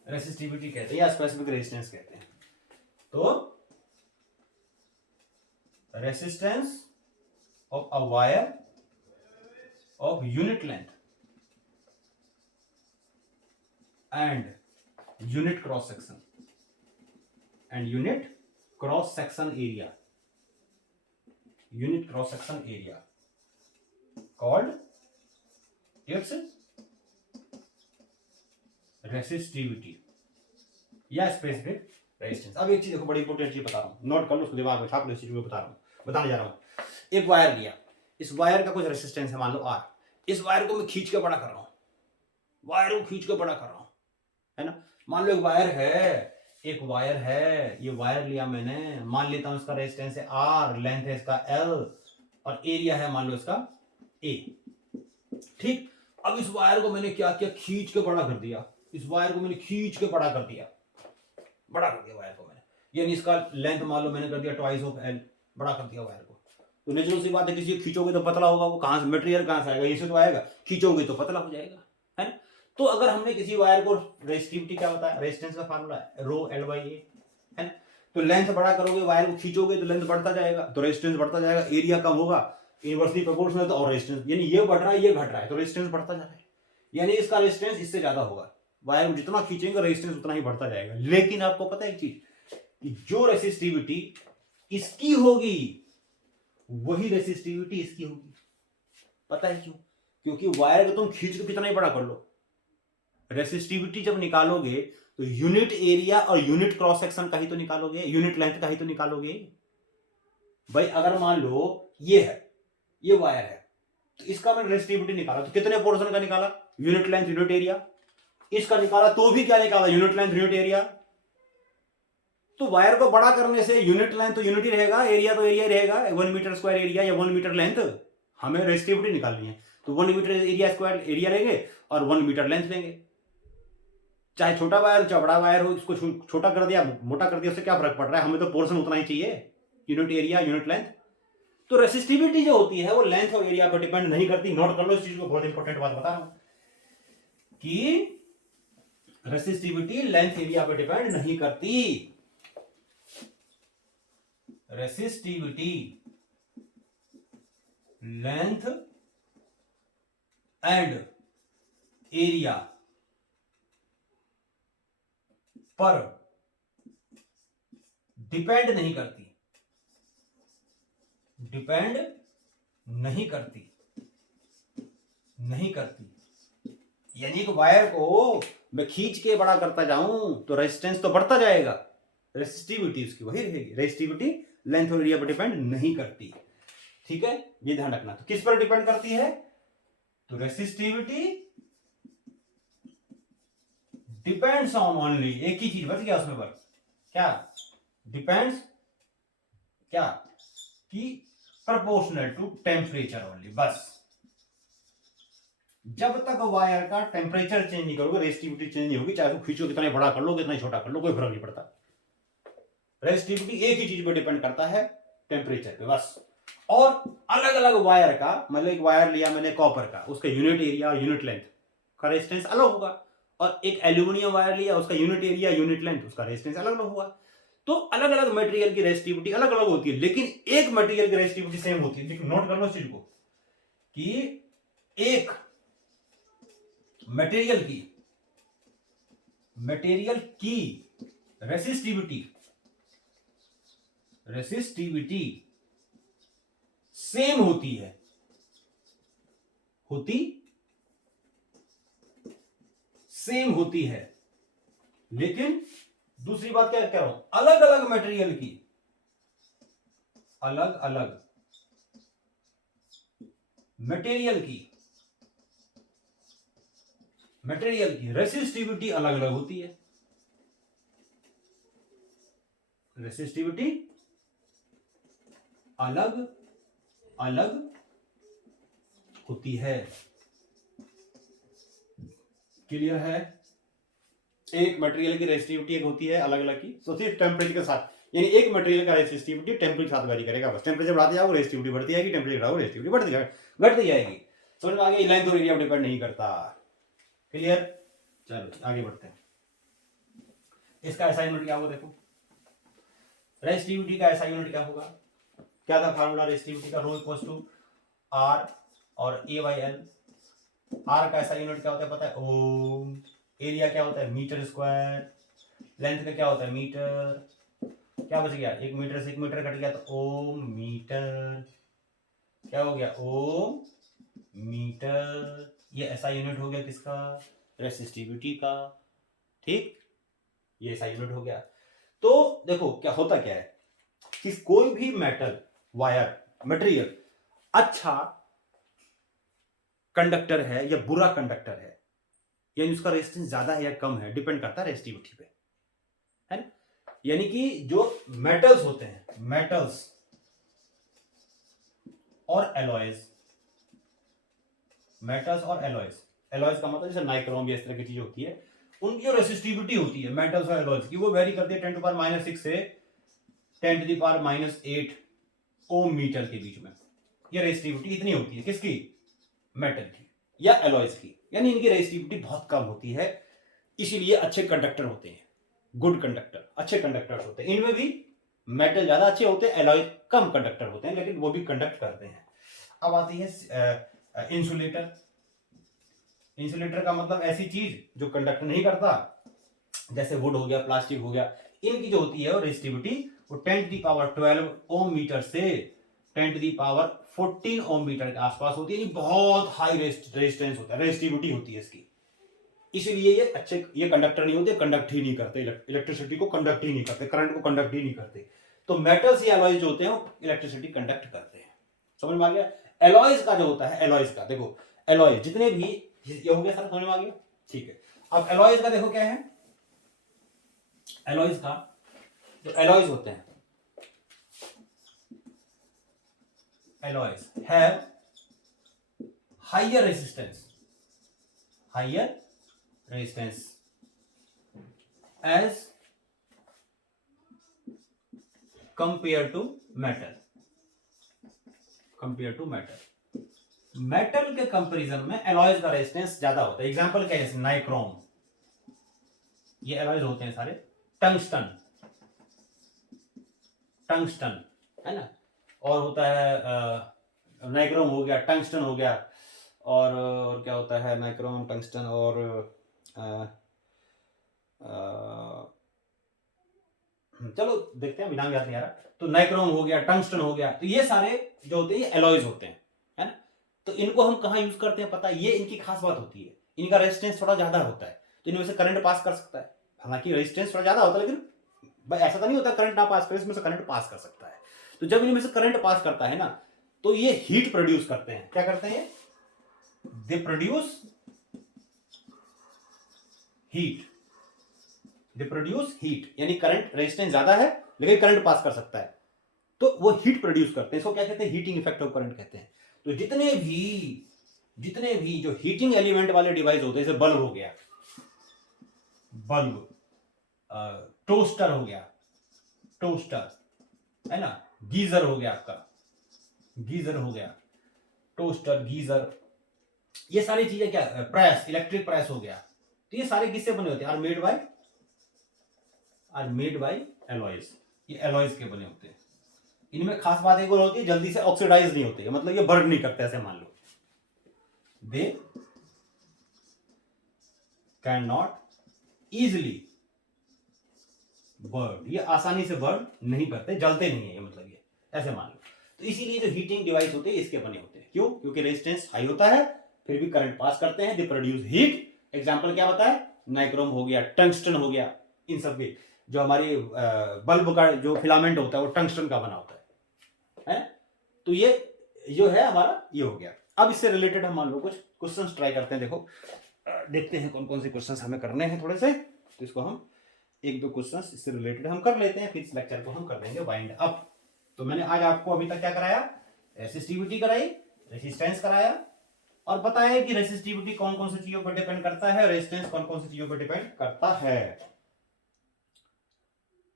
रेसिस्टिविटी कहते हैं, या स्पेसिफिक रेजिस्टेंस कहते हैं। तो resistance of a wire of unit length and unit cross section, and unit cross section area, unit cross section area called its resistivity या स्पेसिफिक रेजिस्टेंस। अब एक चीज देखो, बड़ी इंपॉर्टेंट चीज बता रहा हूं, नोट कर लो, उसको दिमाग में छाप लो, इस चीज को बता रहा हूं, बताने जा रहा हूं। एक वायर लिया, इस वायर का कुछ रेसिस्टेंस है, मान लो R, इस वायर को मैं खींच के बड़ा कर रहा हूं, वायर को खींच के बड़ा कर रहा हूं, है ना। मान लो एक वायर है, एक वायर है, ये वायर लिया मैंने, मान लेता हूं इसका रेजिस्टेंस है R, लेंथ है इसका L, और एरिया है मान लो इसका A, ठीक। अब इस वायर को मैंने क्या किया, खींच के बड़ा कर दिया, इस वायर को मैंने खींच के बड़ा कर दिया, बड़ा कर दिया वायर को मैंने, यानी इसका लेंथ मान लो मैंने कर दिया ट्वाइस ऑफ L, बड़ा कर दिया वायर को। तो नेचुरल सी बात है, किसी को खींचोगे तो पतला होगा, वो कहां से मटेरियल कहां से आएगा, यहीं से तो आएगा, खींचोगे तो पतला हो जाएगा, है ना। तो अगर हमने किसी वायर को, रेजिस्टिविटी क्या होता है, रेजिस्टेंस का फार्मूला है रो L बाई ए, है ना। तो लेंथ बड़ा करोगे, वायर को खींचोगे तो लेंथ बढ़ता जाएगा, तो रेजिस्टेंस बढ़ता जाएगा, एरिया कम होगा, इनवर्सली प्रोपोर्शनल, तो और रेजिस्टेंस, यानी ये बढ़ रहा है, ये घट रहा है, तो रेजिस्टेंस बढ़ता जा रहा है, यानी इसका रेजिस्टेंस इससे ज्यादा होगा, वायर को जितना खींचेंगे रेजिस्टेंस उतना ही बढ़ता जाएगा। लेकिन आपको पता है एक चीज, कि जो रेसिस्टिविटी इसकी होगी वही रेसिस्टिविटी इसकी होगी, पता है क्यों, क्योंकि वायर को तुम खींच के कितना ही बड़ा कर लो, रेसिस्टिविटी जब निकालोगे तो यूनिट एरिया और यूनिट क्रॉस सेक्शन का ही तो निकालोगे, यूनिट लेंथ का ही तो निकालोगे भाई। अगर मान लो ये है, ये वायर है, तो इसका मैंने रेसिस्टिविटी निकाला, तो कितने पोर्शन का निकाला, यूनिट लेंथ यूनिट एरिया, इसका निकाला तो भी क्या निकाला, यूनिट लेंथ यूनिट एरिया, तो वायर को बड़ा करने से यूनिट लेंथ तो यूनिट ही रहेगा, एरिया तो एरिया ही रहेगा, 1 मीटर स्क्वायर एरिया या 1 मीटर लेंथ हमें रेजिस्टिविटी निकालनी है, तो 1 मीटर एरिया स्क्वायर एरिया लेंगे और 1 मीटर लेंथ लेंगे। चाहे छोटा वायर चौड़ा वायर हो, इसको छोटा कर दिया मोटा कर दिया, उससे क्या फर्क पड़ रहा है, हमें तो पोर्शन उतना ही चाहिए, यूनिट एरिया यूनिट लेंथ। तो रेसिस्टिविटी जो होती है वो लेंथ और एरिया पर डिपेंड नहीं करती। नोट कर लो इस चीज को, बहुत इंपॉर्टेंट बात बता रहा हूं कि रेसिस्टिविटी लेंथ एरिया पर डिपेंड नहीं करती। रेसिस्टिविटी लेंथ एंड एरिया पर डिपेंड नहीं करती, डिपेंड नहीं करती, नहीं करती। यानी कि वायर को मैं खींच के बड़ा करता जाऊं तो रेजिस्टेंस तो बढ़ता जाएगा, रेसिस्टिविटी उसकी वही रहेगी। रेसिस्टिविटी लेंथ और एरिया पर डिपेंड नहीं करती, ठीक है, ये ध्यान रखना। तो किस पर डिपेंड करती है, तो रेसिस्टिविटी डिपेंड्स ऑन ओनली, एक ही चीज बच गया उसमें पर, क्या डिपेंड्स, क्या कि प्रोपोर्शनल टू टेम्परेचर ओनली। बस जब तक वायर का टेम्परेचर चेंज नहीं करोगे रेसिस्टिविटी चेंज नहीं होगी, चाहे वो खींचो कितना बड़ा कर लो कितना छोटा कर लो, कोई फर्क नहीं पड़ता। रेसिस्टिविटी एक ही चीज पर डिपेंड करता है, टेम्परेचर पे बस। और अलग अलग वायर का, मतलब एक वायर लिया मैंने कॉपर का, उसका यूनिट एरिया यूनिट लेंथ का रेजिस्टेंस अलग होगा, और एक एल्यूमिनियम वायर लिया उसका यूनिट एरिया यूनिट लेंथ उसका रेजिस्टेंस अलग अलग होगा। तो अलग अलग मटेरियल की रेजिस्टिविटी अलग अलग होती है, लेकिन एक मटेरियल की रेजिस्टिविटी सेम होती है। लेकिन नोट कर लो इस चीज को कि एक मटेरियल की रेसिस्टिविटी सेम होती है, सेम होती है, लेकिन दूसरी बात क्या कह रहा हूं, अलग अलग मटेरियल की, अलग अलग मटेरियल की रेसिस्टिविटी अलग अलग होती है, रेसिस्टिविटी अलग अलग होती है। क्लियर है, एक मटेरियल की रेसिस्टिविटी एक होती है अलग अलग की, तो सिर्फ टेम्परेचर के साथ, यानी एक मटेरियल का रेसिस्टिविटी टेम्परेचर के साथ वेरी करेगा, बस टेम्परेचर बढ़ाते जाओ रेसिस्टिविटी बढ़ती जाएगी, टेम्परेचर बढ़ाओ रेसिस्टिविटी बढ़ती जाएगी, घटती जाएगी। समझ में आ गया, लेंथ और एरिया पर डिपेंड नहीं करता। क्लियर, चलो आगे बढ़ते हैं। इसका असाइनमेंट क्या होगा, देखो रेसिस्टिविटी का ऐसा यूनिट क्या होगा, क्या था फार्मूला रेसिस्टिविटी का, रो इक्वल्स टू आर और ए बाई एल। आर का ऐसा यूनिट क्या होता है पता है, ओम। एरिया क्या होता है, मीटर स्क्वायर। लेंथ का क्या होता है, मीटर। क्या बच गया, 1 मीटर से 1 मीटर कट गया तो ओम मीटर। क्या हो गया, ओम मीटर। ये ऐसा यूनिट हो गया किसका, रेसिस्टिविटी का, ठीक, ये ऐसा यूनिट हो गया। तो देखो क्या होता क्या है कि कोई भी मेटल वायर मटेरियल अच्छा कंडक्टर है या बुरा कंडक्टर है, यानी उसका रेजिस्टेंस ज्यादा है या कम है, डिपेंड करता है रेजिस्टिविटी पे, है ना। यानी कि जो मेटल्स होते हैं, मेटल्स और एलॉयज, मेटल्स और एलॉयज, एलॉयज का मतलब जैसे नाइक्रोम या इस तरह की चीज होती है, उनकी जो रेसिस्टिविटी होती है मेटल्स और एलॉयज की, वो वेरी करती है 10 टू पावर -6 से 10 टू पावर -8 ओम मीटर के बीच में। ये रेसिस्टिविटी इतनी होती है किसकी, मेटल की या एलॉयज की, यानी इनकी रेसिस्टिविटी बहुत कम होती है, इसीलिए अच्छे कंडक्टर होते हैं, गुड कंडक्टर, अच्छे कंडक्टर्स होते हैं। इनमें भी मेटल ज्यादा अच्छे होते हैं, एलॉय कम कंडक्टर होते हैं, लेकिन वो भी कंडक्ट करते हैं। अब आती है इंसुलेटर। इंसुलेटर का मतलब ऐसी चीज जो कंडक्ट नहीं करता, जैसे वुड हो गया, प्लास्टिक हो गया, इनकी जो होती है वो रेसिस्टिविटी वो 10 to the power 12 ohm metre से 10 to the power 14 ohm metre के आसपास होती है, बहुत हाई रेजिस्टेंस होता है, रेजिस्टिविटी होती है इसकी, इसलिए ये अच्छे, ये कंडक्टर नहीं होते, कंडक्ट ही नहीं करते, इलेक्ट्रिसिटी को कंडक्ट ही नहीं करते, करंट को कंडक्ट ही नहीं करते। तो मेटल्स या एलॉयज जो होते हैं वो इलेक्ट्रिसिटी कंडक्ट करते हैं। समझ में आ गया। एलॉयज का जो होता है, एलॉयज का देखो, एलॉय जितने भी, ये हो गया सर, समझ में आ गया, ठीक है। अब एलॉयज का देखो क्या है, एलॉयज का तो एलॉयज होते हैं, alloys have higher resistance, higher resistance as compare to metal, compare to metal. Metal के कंपैरिजन में एलॉयज का रेजिस्टेंस ज्यादा होता है। एग्जांपल क्या है, नाइक्रोम, ये एलॉयज होते हैं सारे। टंगस्टन, टंगस्टन है ना, और होता है नाइक्रोम हो गया, टंगस्टन हो गया, और क्या होता है, नाइक्रोम, टंगस्टन और चलो देखते हैं, नाम याद नहीं आ रहा। तो नाइक्रोम हो गया, टंगस्टन हो गया, तो ये सारे जो होते हैं ये एलॉयज होते हैं, है ना। तो इनको हम कहाँ यूज करते हैं पता है, ये इनकी खास बात होती है, इनका रेजिस्टेंस थोड़ा ज्यादा होता है, तो इनमें से करंट पास कर सकता है। हालांकि रेजिस्टेंस थोड़ा ज्यादा होता है, लेकिन ऐसा तो नहीं होता करंट ना पास करे, इसमें से करंट पास कर सकता है। तो जब इनमें से करंट पास करता है ना, तो ये हीट प्रोड्यूस करते हैं। क्या करते हैं, they produce heat, they produce heat, यानी करंट, रेजिस्टेंस ज्यादा है लेकिन करंट पास कर सकता है, तो वो हीट प्रोड्यूस करते हैं। इसको क्या कहते हैं, हीटिंग इफेक्ट ऑफ करंट कहते हैं। तो जितने भी जो हीटिंग एलिमेंट वाले डिवाइस होते हैं, जैसे बल्ब हो गया, बल्ब, टोस्टर हो गया, टोस्टर है ना, गीजर हो गया आपका, गीजर हो गया, टोस्टर, गीजर, ये सारी चीजें क्या, प्रेस, इलेक्ट्रिक प्रेस हो गया, तो ये सारे किससे बने होते हैं, आर मेड बाय एलॉयज, ये एलॉयज के बने होते हैं। इनमें खास बात एक और होती है, जल्दी से ऑक्सीडाइज नहीं होते, मतलब ये बर्न नहीं करते, ऐसे मान लो, they can not easily burn, ये आसानी से बर्न नहीं करते, जलते नहीं है ये, मतलब ये ऐसे मान लो। तो इसीलिए जो हीटिंग डिवाइस होते हैं इसके बने होते हैं। क्यों, क्योंकि रेजिस्टेंस हाई होता है, फिर भी करंट पास करते हैं, दे प्रोड्यूस हीट। एग्जांपल क्या बताया, नाइक्रोम हो गया, टंगस्टन हो गया, इन सब के जो हमारी बल्ब का जो फिलामेंट होता है वो टंगस्टन का बना होता है। तो ये जो है हमारा ये हो गया। अब इससे रिलेटेड हम मान लो कुछ क्वेश्चंस ट्राई करते हैं। देखो देखते हैं कौन कौन से क्वेश्चंस हमें करने हैं थोड़े से, तो इसको हम एक दो क्वेश्चंस इससे रिलेटेड हम कर लेते हैं, फिर इस लेक्चर को हम कर देंगे वाइंड अप। तो मैंने आज आपको अभी तक क्या कराया, रेसिस्टिविटी कराई, रेसिस्टेंस कराया, और बताया कि रेसिस्टिविटी कौन कौन सी चीजों पर डिपेंड करता है, रेजिस्टेंस कौन कौन सी चीजों पर डिपेंड करता है।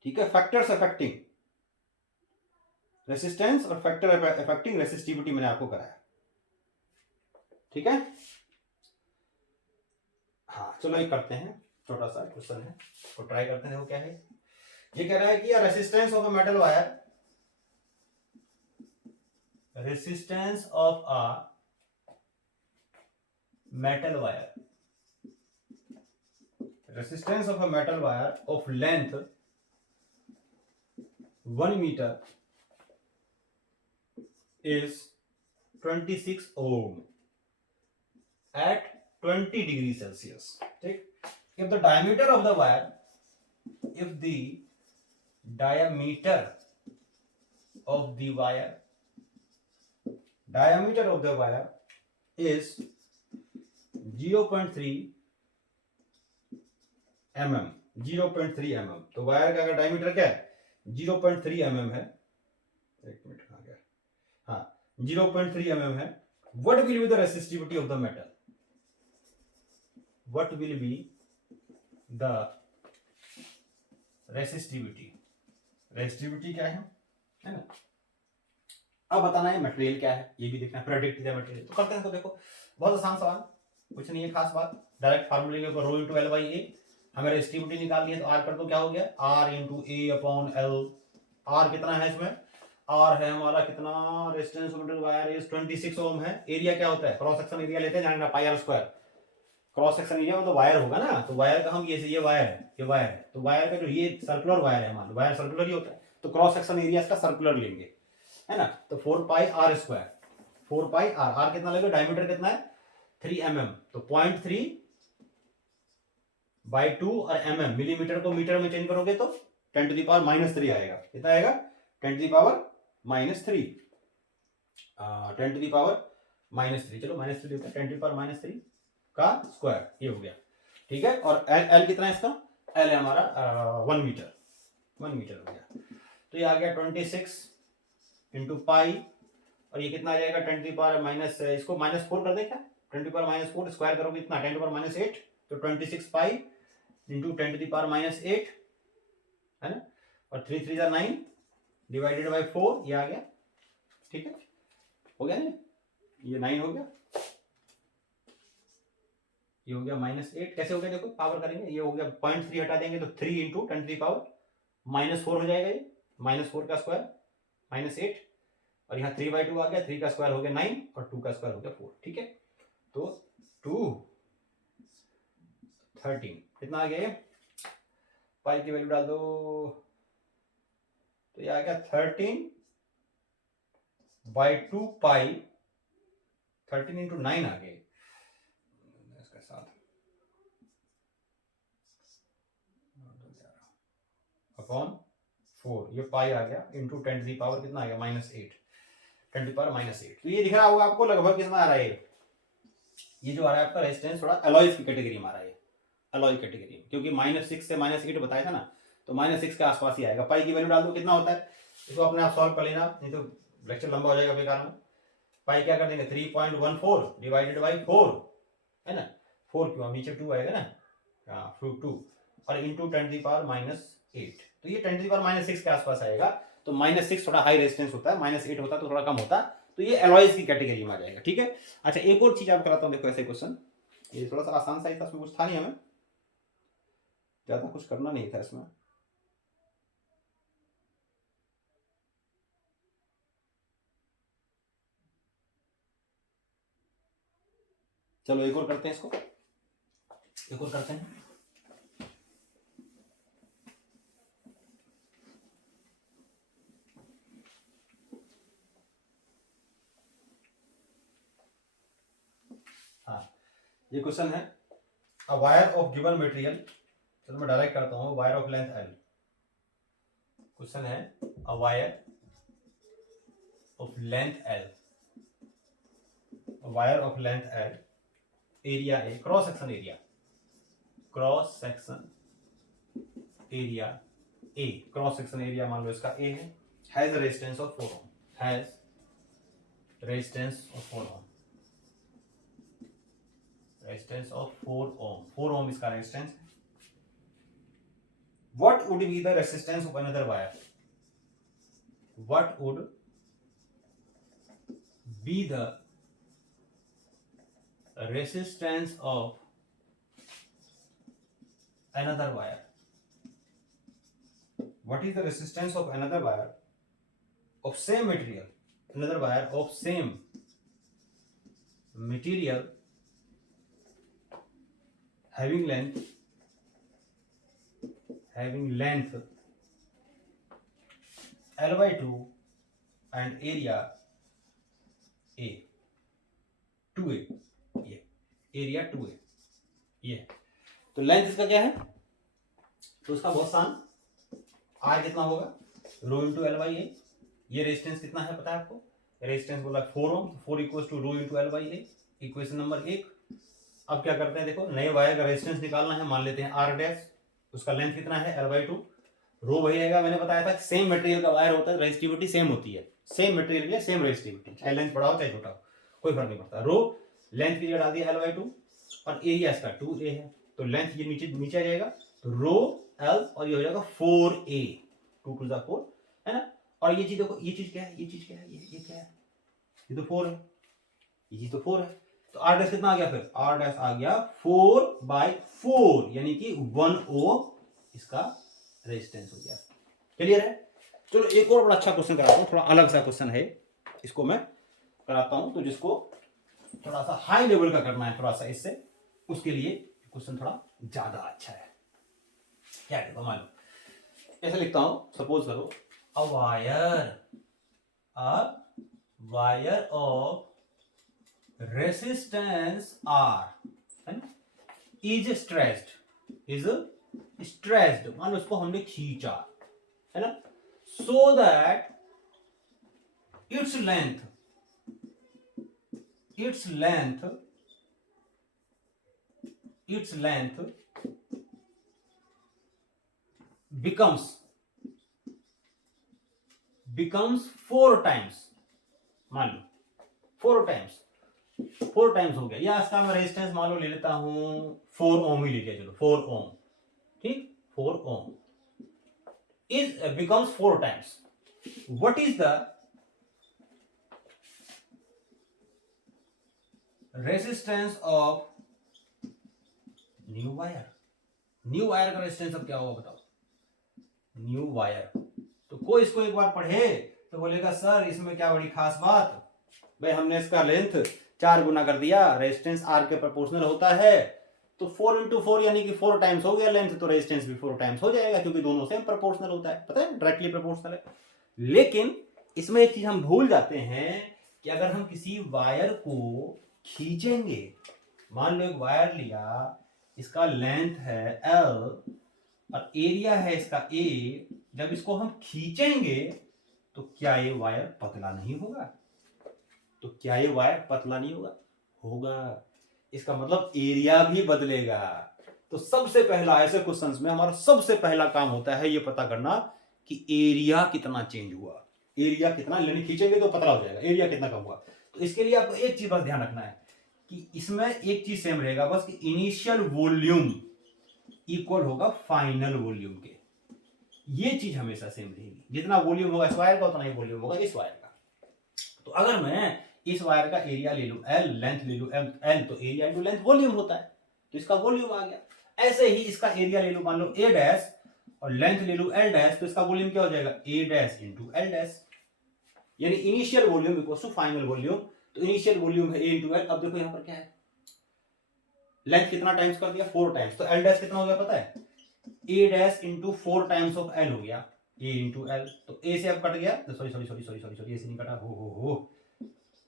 ठीक है, फैक्टर्स अफेक्टिंग रेसिस्टेंस और फैक्टर अफेक्टिंग रेसिस्टिविटी मैंने आपको कराया। ठीक है, हाँ चलो ये करते हैं, छोटा सा क्वेश्चन है तो ट्राई करते हैं। वो क्या है, ये कह रहा है कि resistance of a metal wire, resistance of a metal wire, resistance of a metal wire of length 1 metre is 26 ohm at 20 degree Celsius. ठीक, if the diameter of the wire, if the diameter of the wire, diameter of the wire is 0.3 mm, 0.3 mm, तो wire का अगर diameter क्या है 0.3 mm है, एक minute आ गया, हाँ 0.3 mm है, what will be the resistivity of the metal, what will be the resistivity, resistivity क्या है ना। अब बताना है मटेरियल क्या है, ये भी देखना है, प्रेडिक्ट द मटेरियल। तो करते हैं, तो देखो बहुत आसान सवाल, कुछ नहीं है खास बात, डायरेक्ट फार्मूले के ऊपर रो इंटू एल बाई ए, हमें रेसिस्टिविटी निकालनी है, तो आर कर दो, क्या हो गया R into A upon L. आर कितना है इसमें, आर है हमारा कितना, resistance of metal wire is 26 ohm है। एरिया क्या होता है, क्रॉस सेक्शन एरिया लेते हैं, जानना pi r square, cross section area में तो वायर होगा ना, तो वायर का हम ये वायर है, ये वायर है, तो वायर का जो ये सर्कुलर वायर है, मान लो वायर सर्कुलर ही होता है, तो क्रॉस सेक्शन एरिया इसका सर्कुलर लेंगे, है ना। तो 4 pi r square, 4 pi r, r कितना लगेगा, डायमीटर कितना है 3 mm, तो 0.3 बाई 2, और mm मिलीमीटर को मीटर में चेंज करोगे तो 10 to the power -3 आएगा। कितना आएगा 10 to the power -3, 10 to the power -3, चलो -3 होता है, 10 to the power -3 का स्क्वायर, ये हो गया। ठीक है, और एल कितना है इसका, एल है हमारा 1 मीटर, 1 मीटर हो गया। तो ये आ गया 26 इंटू पाई, और ये कितना आ जाएगा 10⁻⁻, इसको -4 कर दे क्या, 10⁻⁻4 स्क्वायर करोगे इतना 10⁻⁸, तो 26 पाई इंटू 10⁻⁸, है ना, और 3 3 9 डिवाइडेड बाई 4, ये आ गया। ठीक है, हो गया ना, ये 9 हो गया, ये हो गया -8। कैसे हो गया देखो, पावर करेंगे, ये हो गया 0.3 हटा देंगे तो 3 इंटू 10⁻⁻4 हो जाएगा, ये -4 का स्क्वायर -8, और यहाँ 3/2 आ गया, 3 का स्क्वायर हो गया 9 और 2 का स्क्वायर हो गया 4। ठीक है, तो 2 13 कितना आ गया, पाई की वैल्यू डाल दो, तो ये आ गया 13/2 पाई, 13 इंटू 9 आ गए इसके साथ, अपॉन 4, ये पाई आ गया इंटू 10⁻, कितना आ गया -8, 10⁻⁸। तो ये दिख रहा होगा आपको लगभग कितना आ रहा है, ये जो आ रहा है आपका रेजिस्टेंस थोड़ा अलॉयज की कैटेगरी में आ रहा है, अलॉय कैटेगरी में, क्योंकि -6 से -8 बताया था ना, तो -6 के आसपास ही आएगा। पाई की वैल्यू डाल दो, कितना होता है, इसको अपने आप सॉल्व कर लेना, नहीं तो लेक्चर लंबा हो जाएगा बेकार में। पाई क्या कर देंगे, 3.14 डिवाइडेड बाई 4, है ना, 4 क्यों, नीचे 2 आएगा ना, हाँ 2, और इंटू 10⁻⁸, तो ये 10⁻6 के आसपास आएगा। तो -6 थोड़ा हाई रेजिस्टेंस होता है, -8 होता तो थोड़ा कम होता, तो ये एलॉयज की कैटेगरी में आ जाएगा। ठीक है, अच्छा एक और चीज आप कराता हूँ, देखो ऐसे क्वेश्चन, ये थोड़ा सा आसान सा ही था, इसमें कुछ था नहीं, हमें ज्यादा कुछ करना नहीं था इसमें। चलो एक और करते हैं, इसको एक और करते हैं। हाँ, ये क्वेश्चन है, a wire of given material, चलो मैं डायरेक्ट करता हूँ, wire of length L। Question है, a wire of length L, wire of length L, area A, cross section area, cross section area A, cross section area मान लो इसका A है, has resistance of 4 ohm, has resistance of 4 ohm, resistance of 4 ohm, 4 ohm इसका resistance है। What would be the resistance of another wire, what would be the resistance of another wire, what is the resistance of another wire of same material, another wire of same material having length L/2 and area A, 2A, ये area 2A, ये तो length इसका क्या है, तो उसका बहुत आसान, आर कितना होगा, रो इंटू L/A, ये रेजिस्टेंस कितना है पता है आपको, रेजिस्टेंस बोला 4 ohm, 4 equals to rho into L/A, equation number 1। अब क्या करते हैं, देखो नए वायर का रेजिस्टेंस निकालना है, मान लेते हैं R डैश, उसका लेंथ कितना है L/2, रो वही रहेगा, मैंने बताया था सेम मटेरियल का वायर होता है, रेजिस्टिविटी सेम होती है, सेम मटेरियल के लिए सेम रेजिस्टिविटी, चाहे लेंथ बड़ा हो चाहे छोटा हो, कोई फर्क नहीं पड़ता। रो लेंथ की जगह डाल दिया L/2, और एरिया इसका 2A है, तो लेंथ ये नीचे नीचे आ जाएगा, तो रो L और ये हो जाएगा 4A, 2 2 4, है ना। और ये चीज देखो, ये चीज क्या है, ये चीज क्या है, ये क्या है, ये तो 4 है, ये चीज तो 4 है, तो R डैश कितना आ गया, फिर R डैश आ गया 4/4, यानी कि 1 ओम इसका रेजिस्टेंस हो गया। क्लियर है। चलो एक और बड़ा अच्छा क्वेश्चन कराता हूँ, थोड़ा अलग सा क्वेश्चन है, इसको मैं कराता हूँ, तो जिसको थोड़ा सा हाई लेवल का करना है, थोड़ा सा इससे, उसके लिए क्वेश्चन थोड़ा ज्यादा अच्छा है। क्या देखो, मान लो ऐसे लिखता हूं, सपोज करो अ वायर ऑफ रेसिस्टेंस R, है ना, इज स्ट्रेस्ड, मान लो इसको हमने खींचा, है ना, so that its length becomes becomes 4 times, मान लो 4 टाइम्स हो गया, या इसका मैं रेजिस्टेंस मान लो ले लेता हूं 4 ओम ही ले लिया, चलो 4 ओम, ठीक, 4 ओम is becomes 4 times. What is the resistance of new wire? New wire का रेजिस्टेंस अब क्या होगा बताओ? न्यू वायर, तो कोई इसको एक बार पढ़े तो बोलेगा सर इसमें क्या बड़ी खास बात, भाई हमने इसका लेंथ 4 गुना कर दिया, रेजिस्टेंस आर के प्रोपोर्शनल होता है, तो 4 इंटू 4 यानी कि 4 टाइम्स हो गया लेंथ, तो रेजिस्टेंस भी 4 टाइम्स हो जाएगा, क्योंकि दोनों सेम प्रोपोर्शनल होता है, पता है, डायरेक्टली प्रोपोर्शनल है। लेकिन इसमें एक चीज हम भूल जाते हैं कि अगर हम किसी वायर को खींचेंगे, मान लो एक वायर लिया, इसका लेंथ है L और एरिया है इसका A, जब इसको हम खींचेंगे तो क्या ये वायर पतला नहीं होगा? तो क्या ये वायर पतला नहीं होगा? होगा। इसका मतलब एरिया भी बदलेगा। तो सबसे पहला ऐसे क्वेश्चंस में हमारा सबसे पहला काम होता है ये पता करना कि एरिया कितना चेंज हुआ, एरिया कितना, लेने खींचेंगे तो पतला हो जाएगा, एरिया कितना कम हुआ। तो इसके लिए आपको एक चीज बस ध्यान रखना है कि इसमें एक चीज सेम रहेगा बस, कि इनिशियल वॉल्यूम इक्वल होगा फाइनल वॉल्यूम के, ये चीज हमेशा सेम रहेगी। जितना वॉल्यूम होगा इस वायर का उतना ही वॉल्यूम होगा इस वायर का। तो अगर मैं इस वायर का एरिया ले लूं L, लेंथ ले लूं L, तो एरिया इंटू लेंथ वॉल्यूम होता है, तो इसका वॉल्यूम आ गया। ऐसे ही इसका एरिया ले लूं मान लो A डैश और लेंथ ले लूं L डैश, तो इसका वॉल्यूम क्या हो जाएगा? A dash into L dash, यानी initial volume equal to final volume. तो इनिशियल वॉल्यूम है A इंटू L। अब देखो यहां पर क्या है, लेंथ कितना टाइम्स कर दिया? 4 टाइम्स, तो L डैश कितना हो गया पता है? A dash into 4 times of L हो गया, A इंटू L। तो A से अब कट गया, तो सॉरी A से नहीं कटा, हो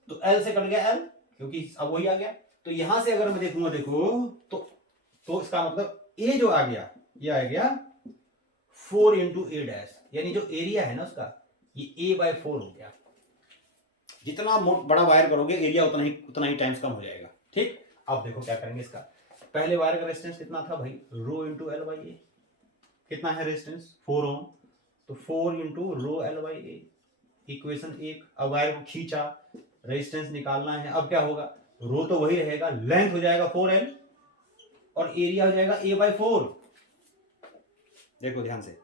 तो L से कट गया L, क्योंकि अब वही आ गया। तो यहां से अगर मैं देखूंगा, देखो तो इसका मतलब A जो आ गया, ये आ गया 4 इंटू A डैश, यानी जो एरिया है ना उसका, ये A/4 हो गया। जितना बड़ा वायर करोगे एरिया उतना ही टाइम्स कम हो जाएगा, ठीक। अब देखो क्या करेंगे इसका, पहले वायर का रेजिस्टेंस कितना था भाई? Rho into L by A। कितना है रेजिस्टेंस? 4 ओम, तो 4 into rho L by A, equation 1। अब वायर को खींचा, रेजिस्टेंस निकालना है, अब क्या होगा? रो तो वही रहेगा, लेंथ हो जाएगा 4L और एरिया हो जाएगा A/4। देखो ध्यान से,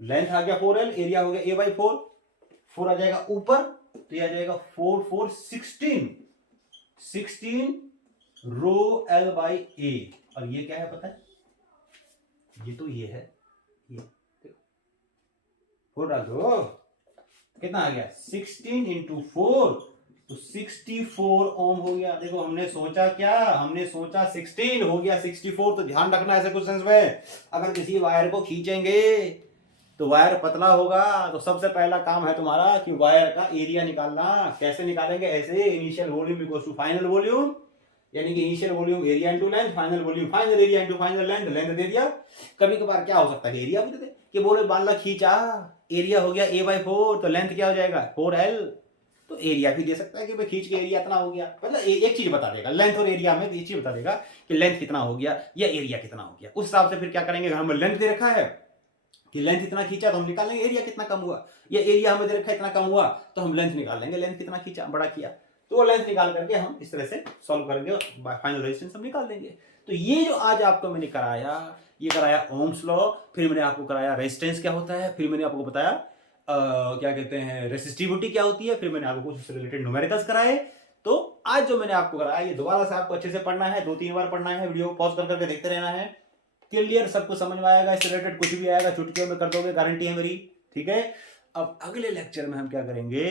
लेंथ आ गया 4L, एरिया हो गया A/4, 4 आ जाएगा ऊपर, तो ये आ जाएगा 4 4 16 रो L बाई A। और ये क्या है पता है? ये तो ये है, ये 4 डाल दो, कितना आ गया? 16 इंटू 4, तो 64 ओम हो गया। देखो हमने सोचा क्या, हमने सोचा 16 हो गया 64। तो ध्यान रखना ऐसे क्वेश्चंस में, अगर किसी वायर को खींचेंगे तो वायर पतला होगा, तो सबसे पहला काम है तुम्हारा कि वायर का एरिया निकालना। कैसे निकालेंगे? ऐसे, initial volume equal to final volume, यानी कि initial volume area into length, final volume final area into final length. Length दे दिया, कभी कभार क्या हो सकता है एरिया भी दे दे, कि बोले मान ला खींचा, एरिया हो गया A/4, तो लेंथ क्या हो जाएगा? 4L। तो एरिया भी दे सकता है कि भाई खींच के एरिया इतना हो गया, मतलब एक चीज बता देगा, लेंथ और एरिया में एक चीज बता देगा कि लेंथ कितना हो गया या एरिया कितना हो गया। उस हिसाब से फिर क्या करेंगे, अगर हमें लेंथ दे रखा है कि लेंथ इतना खींचा तो हम निकाल लेंगे एरिया कितना कम हुआ, या एरिया हमें दे रखा है इतना कम हुआ तो हम लेंथ निकाल लेंगे, लेंथ कितना खींचा, बड़ा किया, तो वो लेंथ निकाल करके हम इस तरह से सॉल्व करेंगे, फाइनल रेजिस्टेंस हम निकाल देंगे। तो ये जो आज आपको मैंने कराया, ये कराया ओम्स लॉ, फिर मैंने आपको कराया रेजिस्टेंस क्या होता है, फिर मैंने आपको बताया क्या कहते हैं रेसिस्टिविटी क्या होती है, फिर मैंने आपको कुछ रिलेटेड न्यूमेरिकल्स कराए। तो आज जो मैंने आपको कराया ये दोबारा से आपको अच्छे से पढ़ना है, 2-3 बार पढ़ना है, वीडियो पॉज कर करके देखते रहना है, क्लियर सब कुछ समझ में आएगा। इससे रिलेटेड कुछ भी आएगा चुटकियों में कर दोगे, गारंटी है मेरी, ठीक है। अब अगले लेक्चर में हम क्या करेंगे,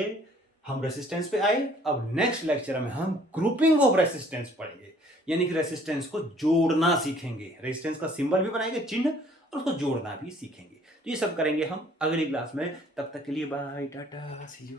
हम रेसिस्टेंस पे आए, अब नेक्स्ट लेक्चर में हम ग्रुपिंग ऑफ रेसिस्टेंस पढ़ेंगे, यानी कि रेसिस्टेंस को जोड़ना सीखेंगे, रेसिस्टेंस का सिंबल भी बनाएंगे, चिन्ह, और उसको जोड़ना भी सीखेंगे। तो ये सब करेंगे हम अगली क्लास में। तब तक के लिए बाय, टाटा, सी यू।